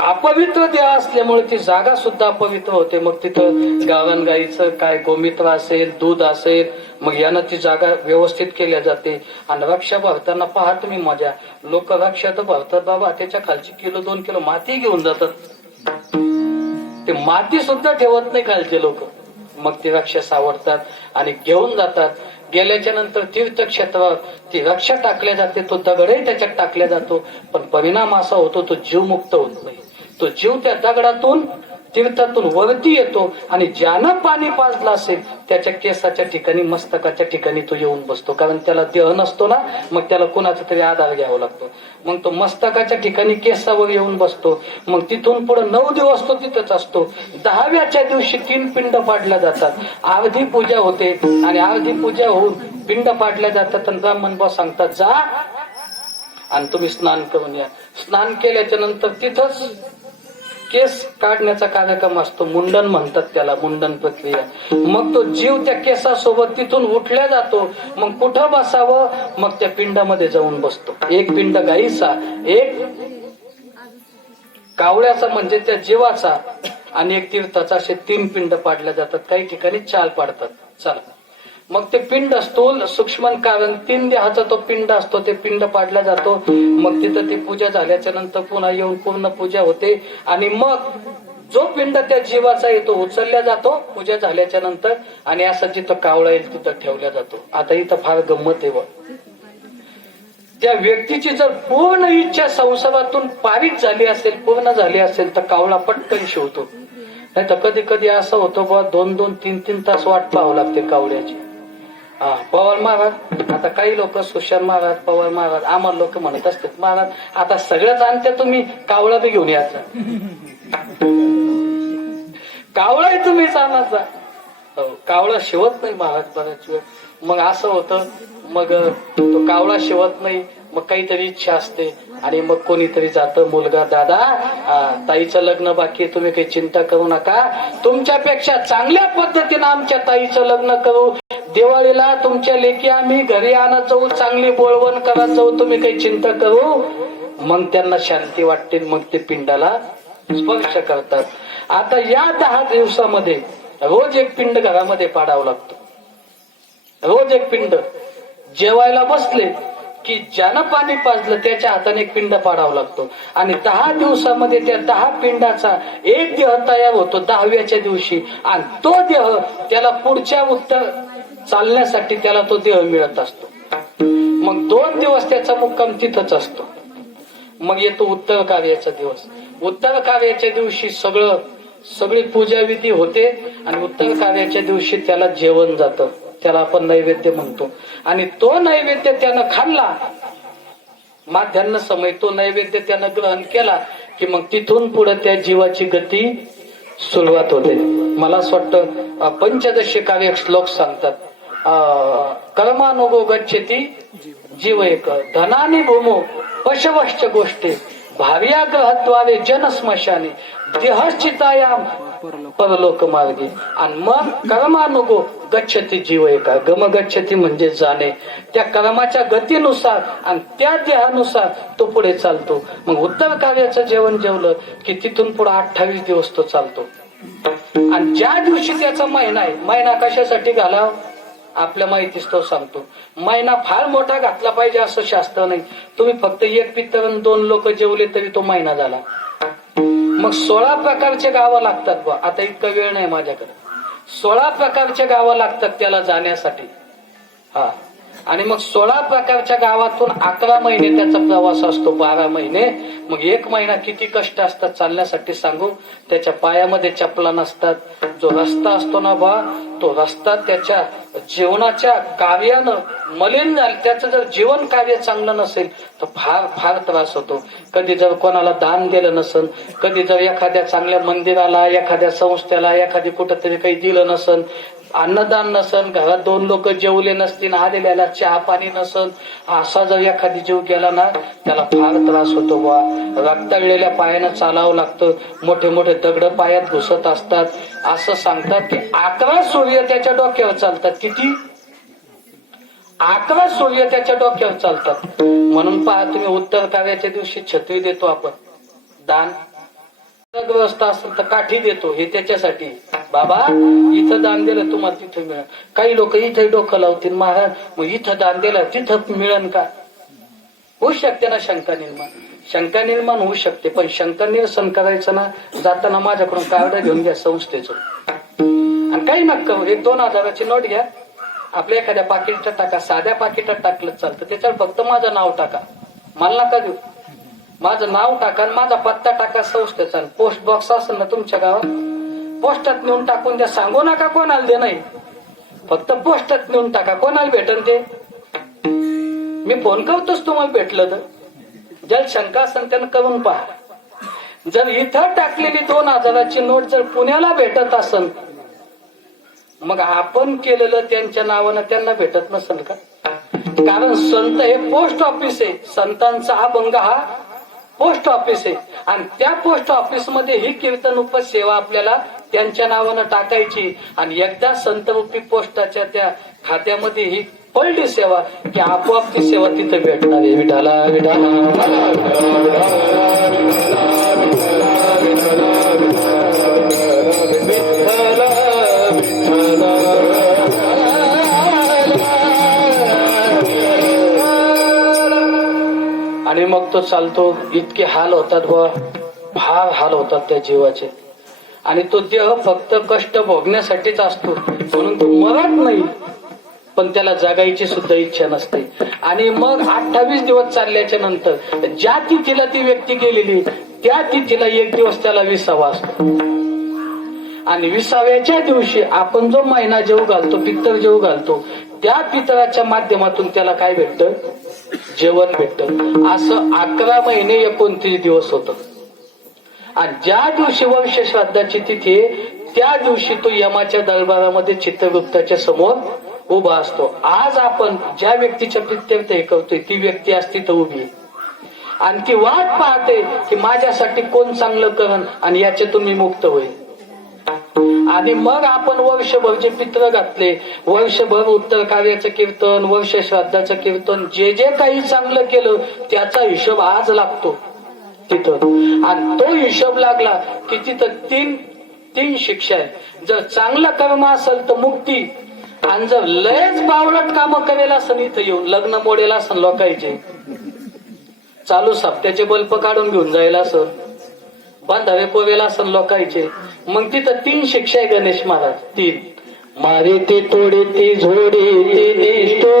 अपवित्र देह असल्यामुळे ती जागा सुद्धा अपवित्र होते. मग तिथं गावन गाईचं काय गोमित्र असेल दूध असेल मग यानं ती जागा व्यवस्थित केल्या जाते. आणि रक्षा भरताना पहा तुम्ही मजा, लोक रक्षा तर भरतात बाबा त्याच्या खालची किलो 2 किलो माती घेऊन जातात, ते माती सुद्धा ठेवत नाही खालचे लोक. मग ती रक्षा सावरतात आणि घेऊन जातात. गेल्याच्या नंतर तीर्थक्षेत्रावर ती रक्षा टाकल्या जाते, तो दगडही त्याच्यात टाकला जातो, पण परिणाम असा होतो तो जीव मुक्त होत नाही. तो जीव त्या दगडातून तीर्थातून वरती येतो आणि ज्यानं पाणी पाजलं असेल त्याच्या केसाच्या ठिकाणी मस्तकाच्या ठिकाणी तो येऊन बसतो. कारण त्याला देह नसतो ना, मग त्याला कोणाचा तरी आधार घ्यावा लागतो. मग तो मस्तकाच्या ठिकाणी केसावर येऊन बसतो. मग तिथून पुढे 9 दिवस तो तिथंच असतो. 10व्याच्या दिवशी 3 पिंड पाडल्या जातात. अर्धी पूजा होते आणि अर्धी पूजा होऊन पिंड पाडल्या जातात आणि ब्राह्मण बा सांगतात जा आणि तुम्ही स्नान करून या. स्नान केल्याच्या नंतर तिथंच केस काढण्याचा कार्यक्रम असतो, मुंडन म्हणतात त्याला, मुंडन प्रक्रिया. मग तो जीव त्या केसासोबत तिथून उठल्या जातो. मग कुठं बसावं, मग त्या पिंडामध्ये जाऊन बसतो. एक पिंड गाईचा, एक कावळ्याचा म्हणजे त्या जीवाचा आणि एक तीर्थाचा, असे 3 पिंड पाडल्या जातात. काही ठिकाणी 4 पाडतात. चला मग ते पिंड स्थूल सूक्ष्म कारण 3 देहाचा तो पिंड असतो, ते पिंड पाडला जातो. मग तिथं ती पूजा झाल्याच्या नंतर पुन्हा येऊन पूर्ण पूजा होते आणि मग जो पिंड त्या जीवाचा येतो उचलला जातो पूजा झाल्याच्या नंतर आणि असं जिथं कावळा येईल तिथं ठेवला जातो. आता इथं फार गंमत आहे. त्या व्यक्तीची जर पूर्ण इच्छा संसारातून पारित झाली असेल, पूर्ण झाली असेल तर कावळा पटकन शिवतो. नाही तर कधी कधी असं होतं बा 2-2, 3-3 तास वाट पाहावं लागते कावळ्याची. पवार महाराज, आता काही लोक सुशांत महाराज, पवार महाराज, आम्हाला लोक म्हणत असतात महाराज आता सगळंच आणते तुम्ही, कावळा बी घेऊन यायचा. कावळाही तुम्हीच आणायचा. कावळा शिवत नाही महाराज बऱ्याच वेळ. मग असं होतं, मग तो कावळा शिवत नाही, मग काहीतरी इच्छा असते आणि मग कोणीतरी जातं, मुलगा दादा ताईचं लग्न बाकी, तुम्ही काही चिंता करू नका, तुमच्यापेक्षा चांगल्या पद्धतीनं आमच्या ताईचं लग्न करू, दिवाळीला तुमच्या लेकी आम्ही घरी आणत जाऊ, चांगली बोळवण करत जाऊ, तुम्ही काही चिंता करू. मग त्यांना शांती वाटते, मग ते पिंडाला स्पर्श करतात. आता या 10 दिवसामध्ये रोज एक पिंड घरामध्ये पाडावं लागतो. रोज एक पिंड. जेवायला बसले की ज्यानं पाणी पाजलं त्याच्या हाताने एक पिंड पाडावं लागतो आणि 10 दिवसामध्ये त्या 10 पिंडाचा एक देह तयार होतो 10व्याच्या दिवशी. आणि तो देह त्याला पुढच्या उत्तर चालण्यासाठी त्याला तो देह मिळत असतो. मग 2 दिवस त्याचा मुक्काम तिथंच असतो. मग येतो उत्तर कार्याचा दिवस. उत्तर कार्याच्या दिवशी सगळी पूजा विधी होते आणि उत्तर कार्याच्या दिवशी त्याला जेवण जातं, त्याला आपण नैवेद्य म्हणतो. आणि तो नैवेद्य त्यानं खाल्ला, माध्यान्ह समय तो नैवेद्य त्यानं ग्रहण केला की मग तिथून पुढे त्या जीवाची गती सुरुवात होते. मला असं वाटतं पंचदशी कार्य श्लोक सांगतात, कर्मानुगो गच्छति जीव एक धनानी भूमो पशवश्च गोष्टी भार्या ग्रहत्वारे जन स्मशाने देहश्चितायाम परलोक मार्गी. आणि मग कर्मानुगो गच्छति जीव एका, गम गच्छति म्हणजे जाणे, त्या कर्माच्या गतीनुसार आणि त्या देहानुसार तो पुढे चालतो. मग उत्तर कार्याचं जेवण जेवलं की तिथून पुढे 28 दिवस तो चालतो. आणि ज्या दिवशी त्याचा महिना आहे, महिना कशासाठी घालाव आपल्या माहितीच तो सांगतो. महिना फार मोठा घातला पाहिजे असं शास्त्र नाही. तुम्ही फक्त एक पित्तर 2 लोक जेवले तरी तो महिना झाला. मग 16 प्रकारचे गावं लागतात बा. आता इतका वेळ नाही माझ्याकडे. 16 प्रकारचे गावं लागतात त्याला जाण्यासाठी. आणि मग 16 प्रकारच्या गावातून 11 महिने त्याचा प्रवास असतो. 12 महिने मग 1 महिना किती कष्ट असतात चालण्यासाठी सांगू. त्याच्या पायामध्ये चपला नसतात. जो रस्ता असतो ना बा, तो रस्ता त्याच्या जीवनाच्या कार्यानं मलिन झाला. त्याचं जर जीवन कार्य चांगलं नसेल तर फार फार त्रास होतो. कधी जर कोणाला दान दिलं नसन, कधी जर एखाद्या चांगल्या मंदिराला, एखाद्या संस्थेला, एखादी कुठंतरी काही दिलं नसन, अन्नदान नसन, घरात 2 लोक जेवले नसतील, आलेल्याला चहा पाणी नसन, असा जर एखादी जीव गेला ना त्याला फार त्रास होतो बा. रक्ताळलेल्या पायानं चालावं लागतं. मोठे मोठे दगड पायात घुसत असतात. असं सांगतात की 11 सूर्य त्याच्या डोक्यावर चालतात. किती? 11 सूर्य त्याच्या डोक्यावर चालतात. म्हणून पहा तुम्ही, उत्तर कार्याच्या दिवशी छत्री देतो आपण, दान. व्यवस्था असेल तर काठी देतो. हे त्याच्यासाठी, बाबा इथं दान दिलं तुम्हाला तिथं मिळेल. काही लोक इथं डोकं लावतील, महाराज मग इथं दान दिलं तिथं मिळेल का? होऊ शकते ना शंका निर्माण. शंका निर्माण होऊ शकते, पण शंका निरसन करायचं ना जाताना माझ्याकडून कार्ड घेऊन घ्या संस्थेचं. आणि काही नका 1-2 हजाराची नोट घ्या, आपल्या एखाद्या पाकिटात टाका. साध्या पाकिटात टाकलं चालतं, त्याच्यावर फक्त माझं नाव टाका. मला नका देऊ, माझं नाव टाका आणि माझा पत्ता टाका संस्थेचा. पोस्ट बॉक्स असेल ना तुमच्या गावात, पोस्टात नेऊन टाकून द्या. सांगू नका कोणाला दे, नाही फक्त पोस्टात नेऊन टाका. कोणाला भेटन ते मी फोन करतोच तुम्हाला भेटलं तर. ज्याला शंका असेल त्यानं करून पहा. जर इथं टाकलेली 2 हजाराची नोट जर पुण्याला भेटत असेल, मग आपण केलेलं त्यांच्या नावानं त्यांना भेटत नसेल का? कारण संत हे पोस्ट ऑफिस आहे. संतांचा अभंग हा पोस्ट ऑफिस आहे. आणि त्या पोस्ट ऑफिस मध्ये ही कीर्तन उपसेवा आपल्याला त्यांच्या नावानं टाकायची. आणि एकदा संतरूपी पोस्टाच्या त्या खात्यामध्ये ही पडली सेवा की आपोआप ती सेवा तिथे भेटणार आहे. विठाला विठाला आणि मग तो चालतो. इतके हाल होतात बा, फार हाल होतात त्या जीवाचे. आणि तो देह फक्त कष्ट भोगण्यासाठीच असतो, म्हणून तो मरत नाही, पण त्याला जगायची सुद्धा इच्छा नसते. आणि मग 28 दिवस चालल्याच्या नंतर ज्या तिथीला ती व्यक्ती गेलेली त्या तिथीला 1 दिवस त्याला 20वा असतो. आणि 20व्याच्या दिवशी आपण जो महिना जेव घालतो, पित्तर जेव घालतो, त्या पितळाच्या माध्यमातून त्याला काय भेटतं? जेवण भेटतं. असं 11 महिने 29 दिवस होतं. आणि ज्या दिवशी वंश श्राद्धाची तिथी त्या दिवशी तो यमाच्या दरबारामध्ये चित्रगुप्ताच्या समोर उभा असतो. आज आपण ज्या व्यक्तीच्या प्रित्यर्थ हे करतोय ती व्यक्ती असती तर उभी आणि ती वाट पाहते की माझ्यासाठी कोण चांगलं करण आणि याच्यातून मी मुक्त होईल. आणि मग आपण वर्षभर जे पित्र घातले, वर्षभर उत्तर कार्याचं कीर्तन, वर्ष श्राद्धाचं कीर्तन, जे जे काही चांगलं केलं त्याचा हिशोब आज लागतो तिथं. आणि तो हिशोब लागला की तिथं तीन शिक्षा आहे. जर चांगलं कर्म असेल तर मुक्ती, आणि जर लयच बावळट कामं करेल असं इथं येऊन लग्न मोडेल असं लोकांचे, चालू सप्त्याचे बल्ब काढून घेऊन जायला असं, बांधावे कोवेला असं लोकांचे, मग तिथं 3 शिक्षा आहे गणेश महाराज. 3 मारे ते तोडे ते झोडे ते निष्ठो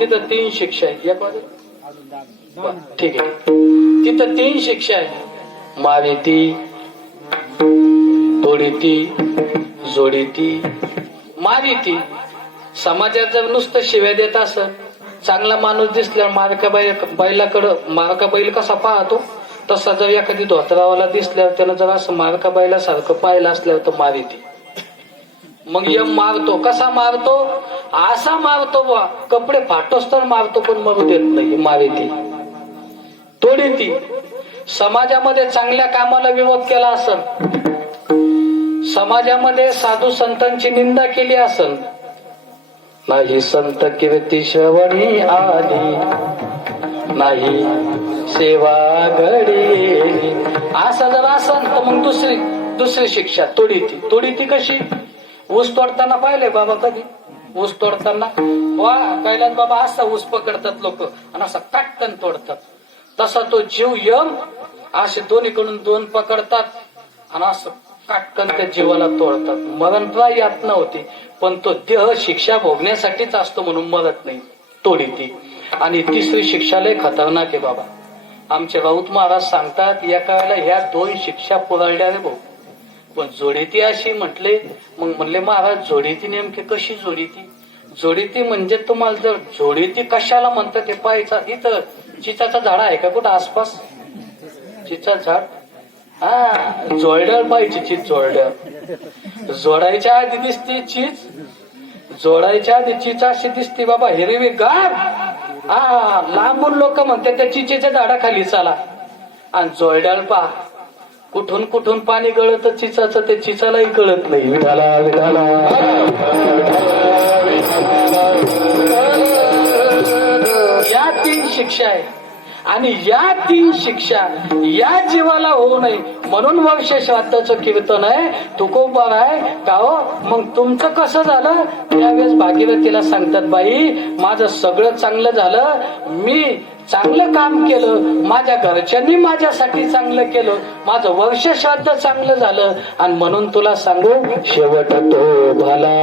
तिथं 3 शिक्षा आहे. ठीक आहे, तिथं 3 शिक्षा आहे. मारेती, तोडीती, जोडीती. मारेती समाजात जर नुसतं शिव्या देत असं, चांगला माणूस दिसल्यावर बैलाकडं मारका बैल कसा पाहतो तसा जर एखादी धोतरावाला दिसल्यावर त्यानं जर असं मारका बैला सारखं पाहिलं असल्यावर तर मारेती. मग यम मारतो. कसा मारतो? असा मारतो बा, कपडे फाटोस तर मारतो पण मरू देत नाही. मारेती. तोडीती समाजामध्ये चांगल्या कामाला विरोध केला असेल, समाजामध्ये साधू संतांची निंदा केली असन, नाही संत कीर्ती श्रवणी आली, नाही सेवा घडी, असा जर असन तर मग दुसरी शिक्षा तोडीती कशी? ऊस तोडताना पाहिले बाबा कधी? ऊस तोडताना वा कैलास बाबा असा ऊस पकडतात लोक आणि असा काटकन तोडतात. तसा तो जीव यम असे दोन्हीकडून दोन पकडतात आणि असं काटकन त्या जीवाला तोडतात. मरण प्राय यातना होती, पण तो देह शिक्षा भोगण्यासाठीच असतो म्हणून मरत नाही, तोडीती. आणि तिसरी शिक्षा लय खतरनाक आहे बाबा. आमचे राऊत महाराज सांगतात एका वेळेला ह्या 2 शिक्षा पुरळल्या रे भाऊ, पण जोडीती अशी म्हटले. मग म्हणले महाराज जोडीती नेमकी कशी जोडीती? जोडीती म्हणजे तुम्हाला जर जोडीती कशाला म्हणतात ते पाहायचं. इथं चिचाचं झाड आहे का कुठं आसपास? चिचा झाड हा जोडळ पाहिजे. चीज जोडळ जोडायच्या आधी दिसते चीज, जोडायच्या आधी चीच अशी दिसते बाबा हिरवी गार. हा लांबून लोक म्हणतात त्या चिचेच्या झाडाखाली चाला. आणि जोडळ पा कुठून कुठून पाणी गळत चिचाचं ते चिचालाही कळत नाही. विठाला विठाला या 3 शिक्षा आहे. आणि या 3 शिक्षा या जीवाला होऊ नये म्हणून वंश श्राद्धाचं कीर्तन आहे, तुकोबार आहे का हो. मग तुमचं कसं झालं? त्यावेळेस भागीरथीला सांगतात बाई माझं सगळं चांगलं झालं, मी चांगलं काम केलं, माझ्या घरच्यांनी माझ्यासाठी चांगलं केलं, माझं वंश श्राद्ध चांगलं झालं आणि म्हणून तुला सांगू शेवट तो भला.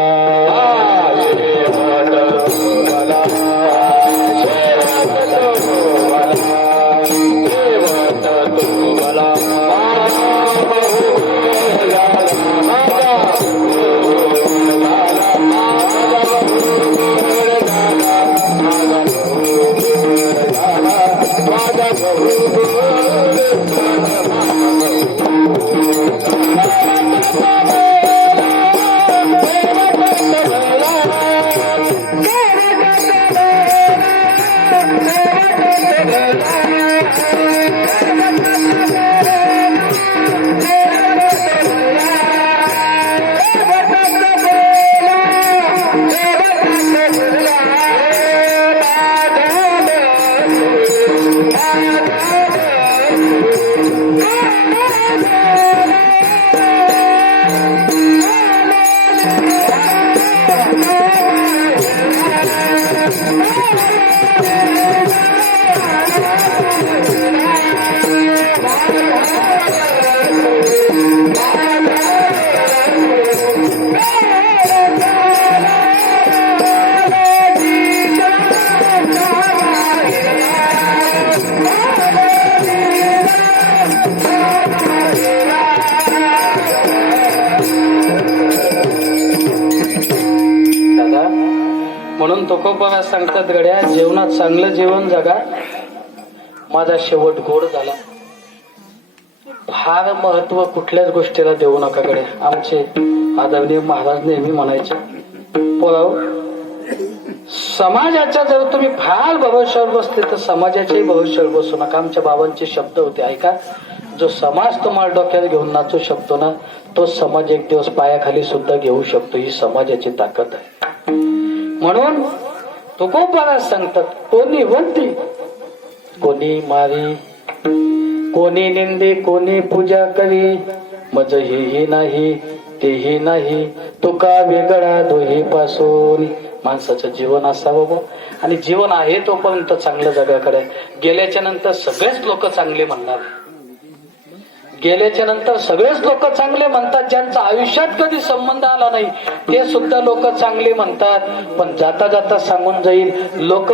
म्हणून तुकोबा सांगतात गड्या जेवणात चांगलं जेवण जगा, माझा शेवट गोड झाला. फार महत्व कुठल्याच गोष्टीला देऊ नका गड्या. आमचे आदरणीय महाराज नेहमी म्हणायचे पोराव समाजाच्या जर तुम्ही फार भरोश्यावर बसले तर समाजाच्याही भरोश्यावर बसू नका. आमच्या बाबांचे शब्द होते ऐका, जो समाज तुम्हाला डोक्यात घेऊन नाचू शकतो ना तो समाज एक दिवस पायाखाली सुद्धा घेऊ शकतो. ही समाजाची ताकद आहे. म्हणून तुकोबा सांगतात कोणी वंती कोणी मारी, कोणी निंदे कोणी पूजा करी, मज हेही नाही तेही नाही, तुका वेगळा दोही पासून. माणसाचं जीवन असावं आणि जीवन आहे तोपर्यंत चांगलं जगाकडे. गेल्याच्या नंतर सगळेच लोक चांगले म्हणणार, गेल्याच्या नंतर सगळेच लोक चांगले म्हणतात. ज्यांचा आयुष्यात कधी संबंध आला नाही ते सुद्धा लोक चांगले म्हणतात. पण जाता जाता सांगून जाईल लोक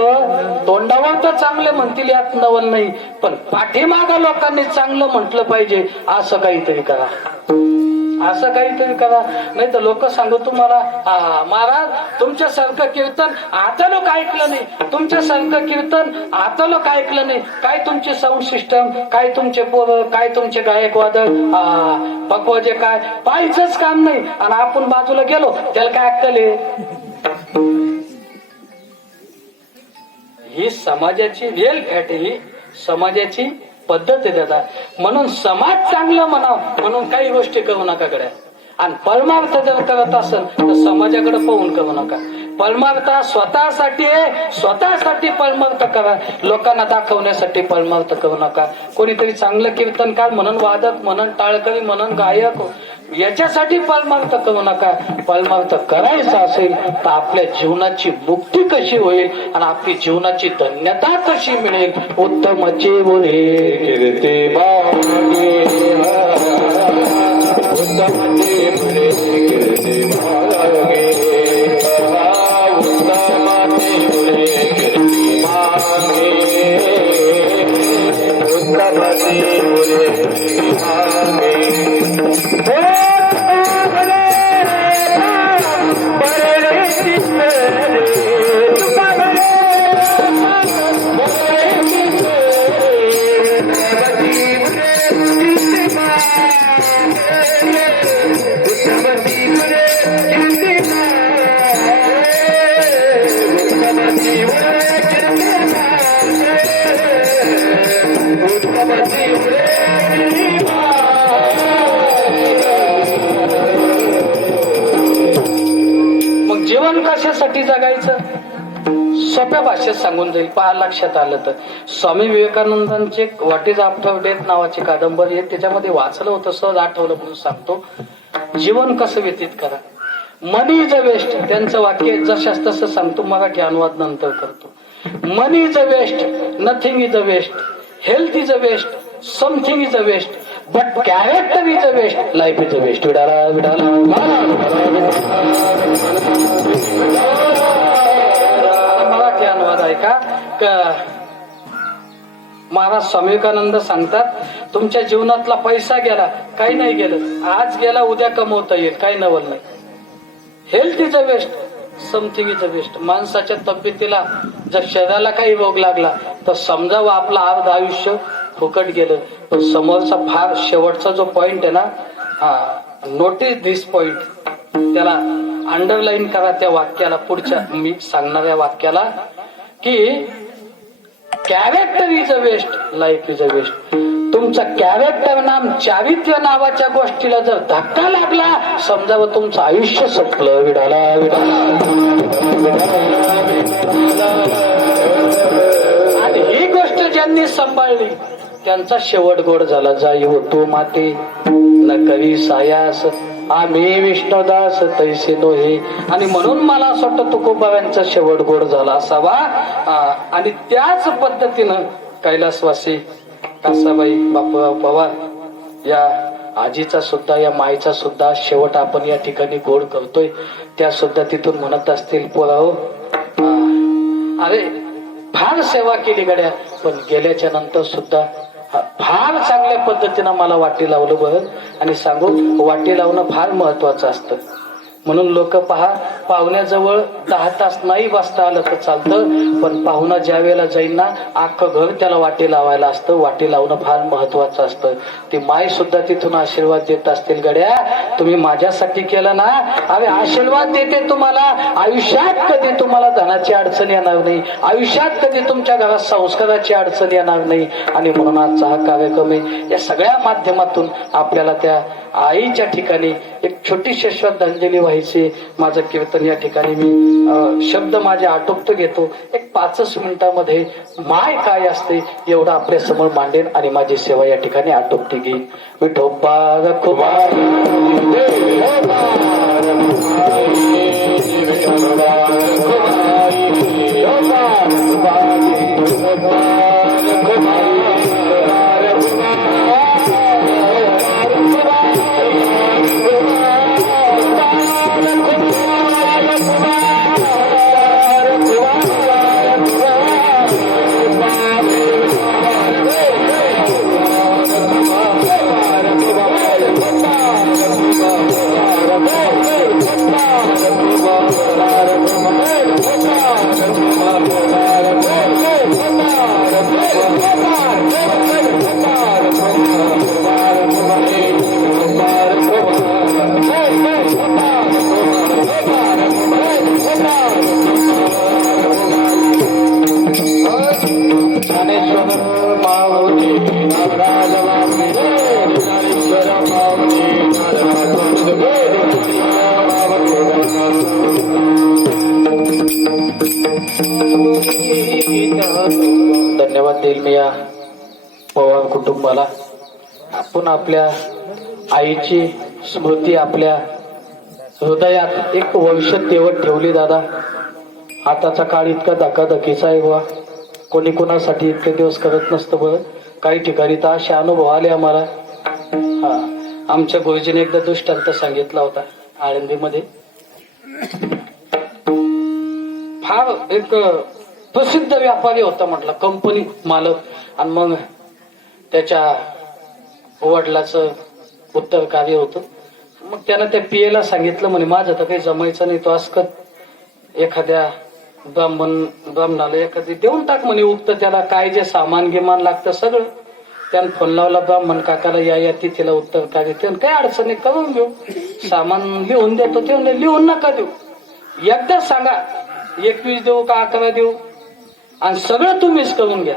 तोंडावर तर चांगले म्हणतील यात नवल नाही, पण पाठीमागा लोकांनी चांगलं म्हटलं पाहिजे असं काहीतरी करा, असं काहीतरी करा. नाही तर लोक सांगू तुम्हाला महाराज तुमच्यासारखं कीर्तन आता लोक ऐकलं नाही, तुमच्यासारखं कीर्तन आता लोक ऐकलं नाही. काय तुमचे साऊंड सिस्टम, काय तुमचे पोरं, काय तुमचे गायक वादक पकवाजे, काय पाहायचंच काम नाही. आणि आपण बाजूला गेलो त्याला काय अक्कल आहे? ही समाजाची रिअल फॅट, ही समाजाची पद्धत आहे दादा. म्हणून समाज चांगलं म्हणावं म्हणून काही गोष्टी करू नका गड्या. आणि परमार्थ जर करत असेल तर समाजाकडे पाहून करू नका. परमार्थ स्वतःसाठी आहे, स्वतःसाठी परमार्थ करा. लोकांना दाखवण्यासाठी परमार्थ करू नका. कोणीतरी चांगलं कीर्तनकार म्हणून, वादक म्हणून, टाळकरी म्हणून, गायक याच्यासाठी परमार्थ करू नका. परमार्थ करायचा असेल तर आपल्या जीवनाची मुक्ती कशी होईल आणि आपली जीवनाची धन्यता कशी मिळेल. उत्तमचे बोले कीर्ती मागे, उत्तमचे बोले कीर्ती मागे, उत्तमचे बोले कीर्ती मागे, उत्तमचे बोले कीर्ती मागे. मग जीवन कशासाठी जगायचं सोप्या भाषेत सांगून जाईल. पहा लक्षात आलं तर स्वामी विवेकानंदांचे व्हॉट इज आफ्टर डेथ नावाची कादंबरी आहे, त्याच्यामध्ये वाचलं होतं, सहज आठवलं म्हणून सांगतो. जीवन कसं व्यतीत करा. मनी इज अ वेस्ट, त्यांचं वाक्य जशास तसं सांगतो, मराठी अनुवाद नंतर करतो. Money is a waste, nothing is a waste, health is a waste, something is a waste, but character is a waste, life is a waste. विडाला विडाला मराठी अनुवाद आहे का. महाराज स्वामी विवेकानंद सांगतात, तुमच्या जीवनातला पैसा गेला, काही नाही गेलं, आज गेला उद्या कमवता येईल, काही नवल नाही. Health is a waste, something is a waste. माणसाच्या तब्येतीला जर शरीराला काही रोग लागला तर समजावं आपलं अर्ध आयुष्य फुकट गेलं. पण समोरचा फार शेवटचा जो पॉइंट आहे ना, नोटीस दिस पॉइंट, त्याला अंडरलाईन करा त्या वाक्याला, पुढच्या मी सांगणाऱ्या वाक्याला, की character is a waste, life is a waste. तुमचं कॅरेक्टर नाम चारित्र्य नावाच्या गोष्टीला जर धक्का लागला, समजावं तुमचं आयुष्य संपलं. विडाला विडाला. आणि ही गोष्ट ज्यांनी सांभाळली त्यांचा शेवट गोड झाला. जाई होतो माते न करी सायास, आम्ही विष्णुदास तैसे नोहे. आणि म्हणून मला असं वाटतं तुकोबाव्यांचा शेवट गोड झाला असावा. आणि त्याच पद्धतीनं कैलासवासी कासाबाई बापूराव पवार या आजीचा सुद्धा, या माईचा सुद्धा शेवट आपण या ठिकाणी गोड करतोय. त्या सुद्धा तिथून म्हणत असतील, पोराहो अरे फार सेवा केली गड्या, पण गेल्याच्या नंतर सुद्धा फार चांगल्या पद्धतीनं मला वाटी लावलं बरं. आणि सांगू, वाटी लावणं फार महत्वाचं असतं. म्हणून लोक पहा, पाहुण्याजवळ 10 तास नाही बसता आलं तर चालतं, पण पाहुणा ज्या वेळेला जाईल ना, अख्खं घर त्याला वाटी लावायला असतं. वाटी लावणं फार महत्वाचं असतं. ती माय सुद्धा तिथून आशीर्वाद देत असतील, गड्या तुम्ही माझ्यासाठी केलं ना, अरे आशीर्वाद देते तुम्हाला. आयुष्यात कधी तुम्हाला धनाची अडचण येणार नाही, आयुष्यात कधी तुमच्या घरात संस्काराची अडचण येणार नाही. आणि म्हणून आजचा हा कार्यक्रम आहे, या सगळ्या माध्यमातून आपल्याला त्या आईच्या ठिकाणी एक छोटीशी श्रद्धांजली व्हायची. माझं कीर्तन या ठिकाणी मी शब्द माझे आटोपतो घेतो. एक 5 मिनिटामध्ये माय काय असते एवढं आपल्या समोर मांडेन आणि माझी सेवा या ठिकाणी आटोपती घेईन. विठोबा रखुबा Bye. धन्यवाद देईल मी या पवार कुटुंबाला. आपण आपल्या आईची स्मृती आपल्या हृदयात एक वंश तेवत ठेवली दादा. आताचा काळ इतका धकाधकीचा आहे बा, कोणी कोणासाठी इतके दिवस करत नसतं बरं. काही ठिकाणी तर असे अनुभव आले आम्हाला. हा, आमच्या गुरुजीने एकदा दृष्टांत सांगितला होता आळंदीमध्ये. फार एक प्रसिद्ध व्यापारी होता म्हटलं, कंपनी मालक. आणि मग त्याच्या वडिलाचं उत्तर कार्य होतं. मग त्यानं त्या पियेला सांगितलं म्हणे माझं तर काही जमायचं नाही, तो असकत एखाद्या ब्राह्मणाला एखादी देऊन टाक म्हणे उक्त, त्याला काय जे सामान गिमान लागतं सगळं. त्यानं फोन लावला ब्राह्मण काकाला, या तिथेला उत्तर कार्य. त्यानं काही अडचणी करून घेऊ, सामान लिहून देतो. ते म्हणले लिहून नका देऊ, एकदा सांगा 21 देऊ का 11 देऊ, आणि सगळं तुम्हीच करून घ्या.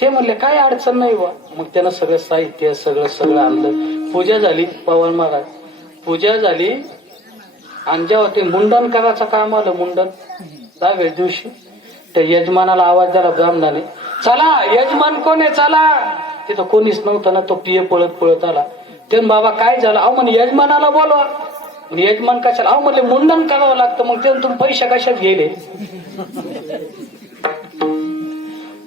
ते म्हणले काय अडचण नाही बा. मग त्यानं सगळं साहित्य सगळं आणलं. पूजा झाली, पवन महाराज पूजा झाली. आणि जेव्हा ते मुंडन करायचं काम आलं, मुंडन 10व्या दिवशी त्या यजमानाला आवाज दिला ब्राह्मणाने, चला यजमान कोण आहे चला. तिथं कोणीच नव्हतं ना, तो पिये पळत पळत आला. ते बाबा काय झालं? अहो म्हणे यजमानाला बोलवा. यजमान कशाला? अहो म्हणले मुंडन करावं लागतं. मग ते तुम्ही पैसे कशात गेले?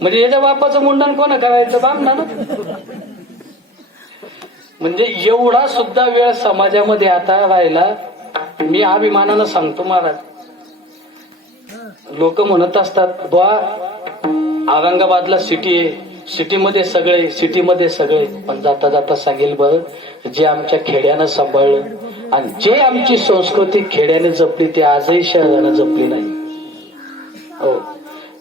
म्हणजे याच्या बापाचं मुंडन कोण करायचं? ब्राह्मणानं. म्हणजे एवढा सुद्धा वेळ समाजामध्ये आता राहिला. मी अभिमानानं सांगतो महाराज, लोक म्हणत असतात बुवा औरंगाबादला सिटी आहे, सिटीमध्ये सगळे, पण जाता जाता सांगेल बरं, जे आमच्या खेड्यानं सांभाळलं आणि जे आमची संस्कृती खेड्याने जपली ते आजही शहरानं जपली नाही. हो,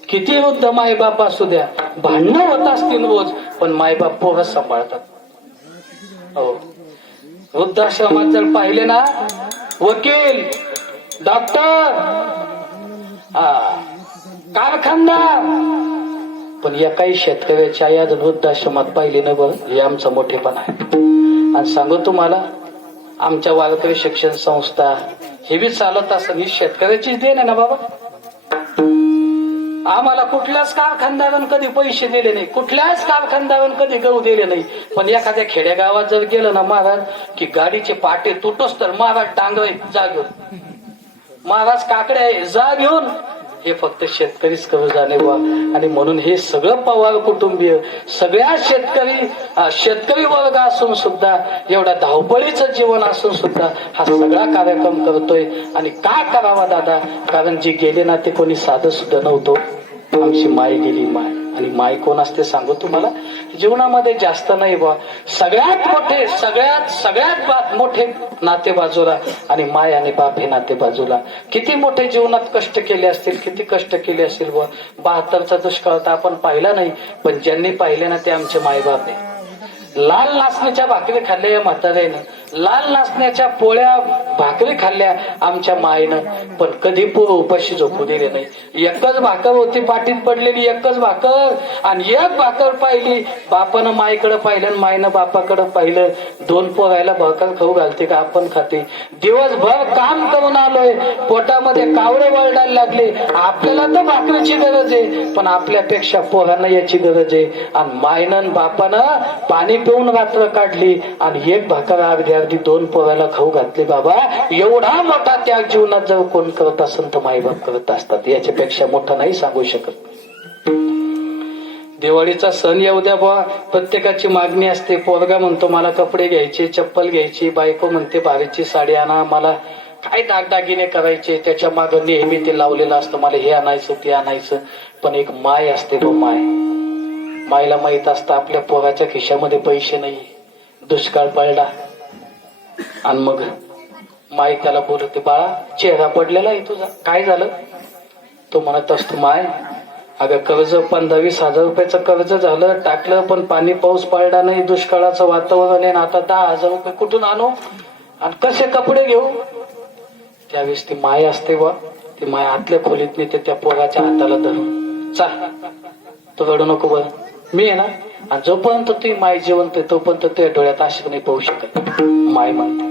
किती वृद्ध मायबाप असू द्या, भांडणं होत असतील रोज, पण मायबाप पोरच सांभाळतात. हो, वृद्धाश्रमात जर पाहिले ना, वकील, डॉक्टर, कारखानदार, पण या काही शेतकऱ्याच्या या वृद्धाश्रमात पाहिले ना बरं, हे आमचा मोठेपणा आहे. आणि सांगू तुम्हाला, आमच्या वारकरी शिक्षण संस्था हे बी चालत असं ही शेतकऱ्याचीच देण आहे ना बाबा. आम्हाला कुठल्याच कारखानदारानं कधी पैसे दिले नाही, कुठल्याच कारखानदारानं कधी गहू दिले नाही. पण एखाद्या खेडेगावात जर गेलं ना महाराज, की गाडीचे पाटे तुटोस तर महाराज डांगरे जा घेऊन, महाराज काकडे आहे जा घेऊन, हे फक्त शेतकरीच करू जाणे बा. आणि म्हणून हे सगळं पवार कुटुंबीय, सगळ्या शेतकरी वर्ग असून सुद्धा, एवढ्या धावपळीचं जीवन असून सुद्धा हा सगळा कार्यक्रम करतोय. आणि का करावा दादा? कारण जे गेले ना ते कोणी साधं सुद्धा नव्हतं. आमची माय गेली. माय, आणि माय कोण असते सांगू तुम्हाला, जीवनामध्ये जास्त नाही बा, सगळ्यात मोठे सगळ्यात मोठे नाते बाजूला, आणि माय आणि बाप हे नाते बाजूला. किती मोठे जीवनात कष्ट केले असतील, किती कष्ट केले असतील बा. 72चा दुष्काळ तर आपण पाहिला नाही, पण ज्यांनी पाहिले ना ते आमचे मायबाप आहे. लाल नाचण्याच्या भाकरी खाल्ल्या या म्हाताऱ्यानं, लाल नाचण्याच्या पोळ्या भाकरी खाल्ल्या आमच्या मायनं, पण कधी पोरं उपाशी झोपू दिले नाही. एकच भाकर होती पाठीत पडलेली, एकच भाकर, आणि एक भाकर पाहिली. बापानं मायकडे पाहिलं आणि मायनं बापाकडे पाहिलं. 2 पोरायला भाकर खाऊ घालते का आपण खाते? दिवसभर काम करून आलोय, पोटामध्ये कावळे वळडायला लागले. आपल्याला तर भाकरीची गरज आहे, पण आपल्यापेक्षा पोरांना याची गरज आहे. आणि मायनं बापानं पाणी पिऊन रात्र काढली, आणि एक भाकर अर्धी 2 पोराला खाऊ घातले. बाबा, एवढा मोठा त्याग जीवनात जर कोण करत असेल तर मायबाप करत असतात. याच्यापेक्षा मोठा नाही सांगू शकत. दिवाळीचा सण येऊ द्या बा, प्रत्येकाची मागणी असते. पोरगा म्हणतो मला कपडे घ्यायचे, चप्पल घ्यायची, बायको म्हणते भारीची साडी आणा, मला काय दागदागिने करायचे, त्याच्या मागे नेहमी ते लावलेलं असतं, मला हे आणायचं ते आणायचं. पण एक माय असते बा, मायला माहित असतं आपल्या पोराच्या खिशामध्ये पैसे नाही, दुष्काळ पडला. आणि मग माय त्याला बोलते, बाळा चेहरा पडलेला आहे तुझा, काय झालं? तो म्हणत असतो, माय अगं कर्ज 15-20 हजार रुपयाचं कर्ज झालं, टाकलं, पण पाणी पाऊस पडला नाही, दुष्काळाचं वातावरण आहे, आता 10,000 रुपये कुठून आणू आणि कसे कपडे घेऊ? त्यावेळेस ती माय असते बा, ती माय आतल्या खोलीत नेते त्या पोराच्या हाताला धरून, चा तो रडू नको बरं, मी आहे ना. आणि जोपर्यंत ती माय जिवंत तोपर्यंत त्या डोळ्यात अश्रू नाही पाहू शकत. माय म्हणते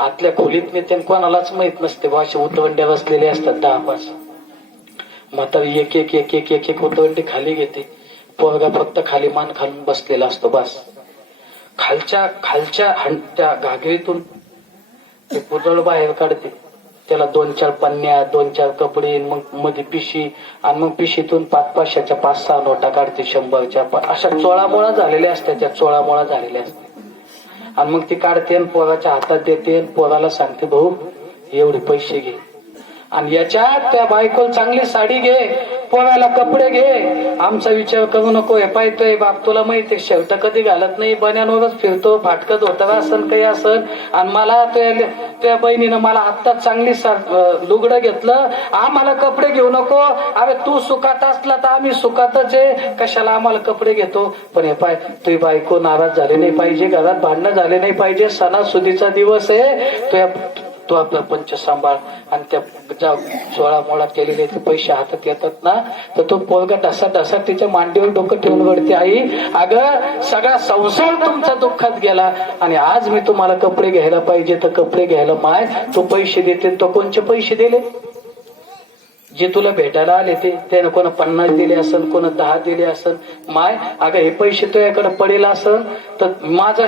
आतल्या खोलीत नेते, कोणालाच माहित नसते बा, असे उतवंड्या बसलेले असतात 10-5. म्हातारी एक एक एक एक एक एक उतरंडी खाली घेते. पोरगा फक्त खाली मान खालून बसलेला असतो बस. खालच्या खालच्या त्या घागरीतून ते पुतळ बाहेर काढते. त्याला 2-4 पन्न्या, 2-4 कपडे, मग मध्ये पिशी, आणि मग पिशीतून 500च्या 5-6 नोटा काढते, 100च्या. अशा चोळामोळा झालेल्या असतात, त्या चोळामोळा झालेल्या असतात. आणि मग ती काढते आणि पोराच्या हातात देते आणि पोराला सांगते, भाऊ एवढे पैसे घे. आणि याच्यात त्या बायकोला चांगली साडी घे, पोराला कपडे घे. आमचा विचार करू नको. हे पाहतोय बाप, तुला माहितीये शर्ट कधी घालत नाही, बन्यानवरच फिरतो, फाटकत होतं असन काही असन. आणि मला त्या बहिणीनं मला आत्ताच चांगली लुगडं घेतलं, आम्हाला कपडे घेऊ नको. अरे तू सुखात असला तर आम्ही सुखातच आहे, कशाला आम्हाला कपडे घेतो. पण हे पाय, तुझी बायको नाराज झाले नाही पाहिजे, घरात भांडणं झाले नाही पाहिजे, सणासुदीचा दिवस आहे. तो आपला पंच सांभाळ. आणि त्या सोळा मोळा केलेले ते पैसे हातात येतात ना, तर तो पोरगा ढसा ढसा तिच्या मांडीवर डोकं ठेवून रडते, आई अगं सगळा संसार तुमचा दुःखात गेला आणि आज मी तुम्हाला कपडे घ्यायला पाहिजे तर कपडे घ्यायला माय तो पैसे देते. तो कोणचे पैसे दिले? जे तुला भेटायला आले त्यानं कोणा 50 दिले असेल, कोणा 10 दिले असेल. माय अगं हे पैसे तुझ्याकडे पडेल असेल तर माझा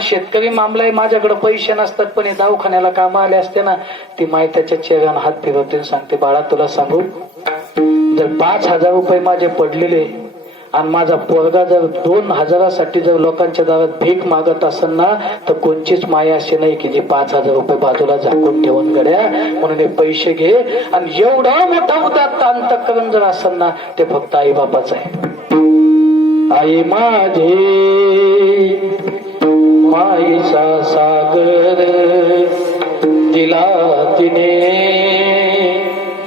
शेतकरी मामला आहे, माझ्याकडे पैसे नसतात पण हे दवाखान्याला काम आले असते ना. ती माय त्याच्या चेहऱ्यानं हात फिरवते सांगते, बाळा तुला सांगू, जर 5,000 रुपये माझे पडलेले आणि माझा पोरगा जर 2,000साठी जर लोकांच्या दारात भीक मागत असेल ना, तर कोणचीच माया असे नाही की जे 5,000 रुपये बाजूला झाकून ठेवून गड्या म्हणून हे पैसे घे. आणि एवढा मोठा उदात्त अंतःकरण जर असेल ना, ते फक्त आई बापाच आहे. आई माझे माईचा सागर दिला तिने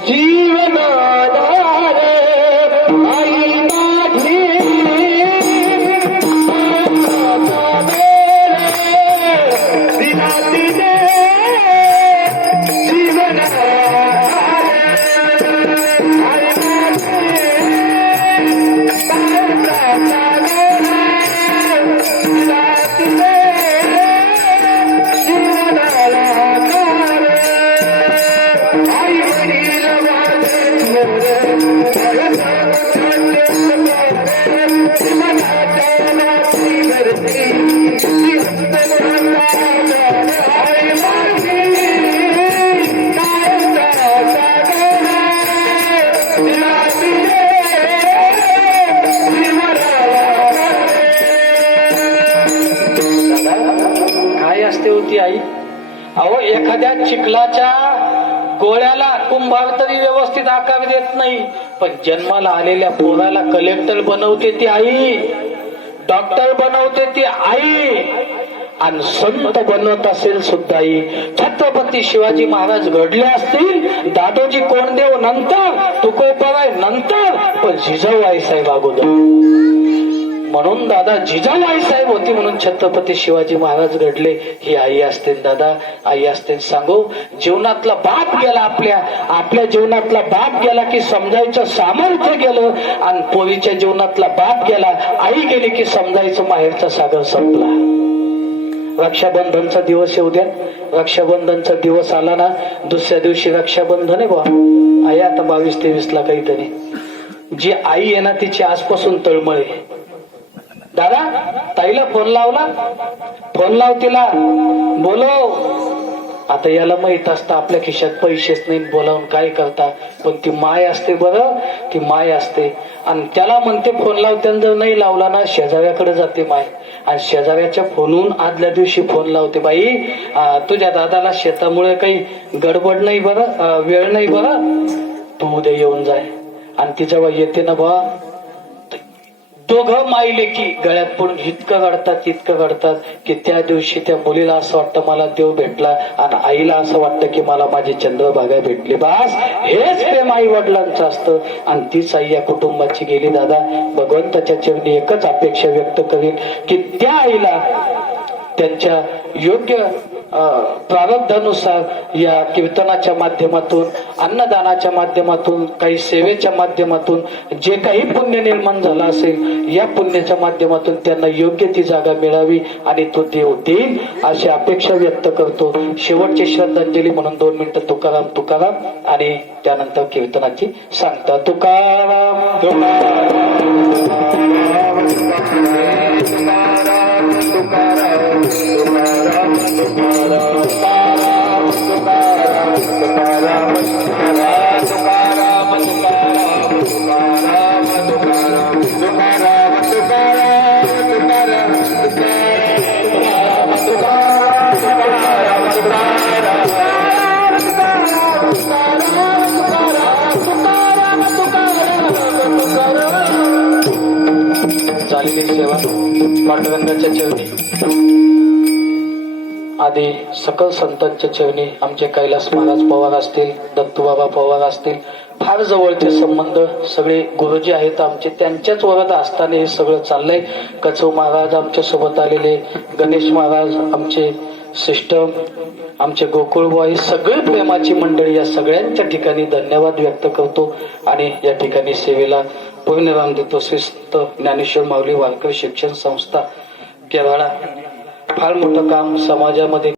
जीवनाधार. आई माझी दिला तिने होती आई. अहो एखाद्या चिखलाच्या गोळ्याला कुंभार तरी व्यवस्थित आकार देत नाही, पण जन्माला आलेल्या पोराला कलेक्टर बनवते ती आई, डॉक्टर बनवते ती आई, आणि संत बनवत असेल सुद्धा आई. छत्रपती शिवाजी महाराज घडले असतील, दादोजी कोंडदेव नंतर, तुकोबाराय नंतर, पण जिजाऊ आईसाहेब अगोदर. म्हणून दादा जिजाऊ आईसाहेब होती म्हणून छत्रपती शिवाजी महाराज घडले. ही आई असते दादा, आई असते. सांगू, जीवनातला बाप गेला, आपल्या जीवनातला बाप गेला की समजायचं सामर्थ्य गेलं, आणि पोरीच्या जीवनातला बाप गेला, आई गेली की समजायचं माहेरचा सागर संपला. रक्षाबंधनचा दिवस येऊ द्या. रक्षाबंधनचा दिवस आला ना, दुसऱ्या दिवशी रक्षाबंधन आहे बा. आई आता 22-23 ला काहीतरी. जी आई आहे ना तिची आजपासून तळमळ आहे. दादा ताईला फोन लावला, फोन लाव तिला, बोलव. आता याला माहित असतं आपल्या खिशात पैसेच नाही, बोलावून काय करता. पण ती माय असते बरं, ती माय असते. आणि त्याला म्हणते फोन लाव. त्यानं जर नाही लावला ना, शेजाऱ्याकडे जाते माय, आणि शेजाऱ्याच्या फोनहून आदल्या दिवशी फोन लावते, बाई तुझ्या दादाला शेतामुळे काही गडबड नाही बरं, वेळ नाही बरं, तू उद्या येऊन जाय. आणि ती जेव्हा येते ना बा, दोघं माईले की गळ्यात पडून इतकं रडतात की त्या दिवशी त्या मुलीला असं वाटतं मला देव भेटला, आणि आईला असं वाटतं की मला माझी चंद्रभागा भेटली. बस हेच प्रेम आई वडिलांचं असतं. आणि तीच आई या कुटुंबाची गेली. दादा भगवंताच्या चरणी एकच अपेक्षा व्यक्त करीन की त्या आईला त्यांच्या योग्य प्रारब्धानुसार या कीर्तनाच्या माध्यमातून, अन्नदानाच्या माध्यमातून, काही सेवेच्या माध्यमातून जे काही पुण्य निर्माण झालं असेल, या पुण्याच्या माध्यमातून त्यांना योग्य ती जागा मिळावी आणि तो देव देईल अशी अपेक्षा व्यक्त करतो. शेवटची श्रद्धांजली म्हणून 2 मिनिटं तुकाराम तुकाराम आणि त्यानंतर कीर्तनाची सांगता. तुकाराम झालेली सेवा पांडुरंगाच्या चरणी आधी सकल संतांच्या चरणी आमचे कैलास महाराज पवार असतील, दत्तूबाबा पवार असतील, फार जवळचे संबंध सगळे गुरुजी आहेत आमचे, त्यांच्याच वरात असताना हे सगळं चाललंय. कचव महाराज आमच्या सोबत आलेले, गणेश महाराज आमचे सिस्टम, आमचे गोकुळबाई, सगळे प्रेमाची मंडळी, या सगळ्यांच्या ठिकाणी धन्यवाद व्यक्त करतो आणि या ठिकाणी सेवेला पूर्णविराम देतो. शिस्त ज्ञानेश्वर माऊली वारकरी शिक्षण संस्था केराळा फार मोठं काम समाजामध्ये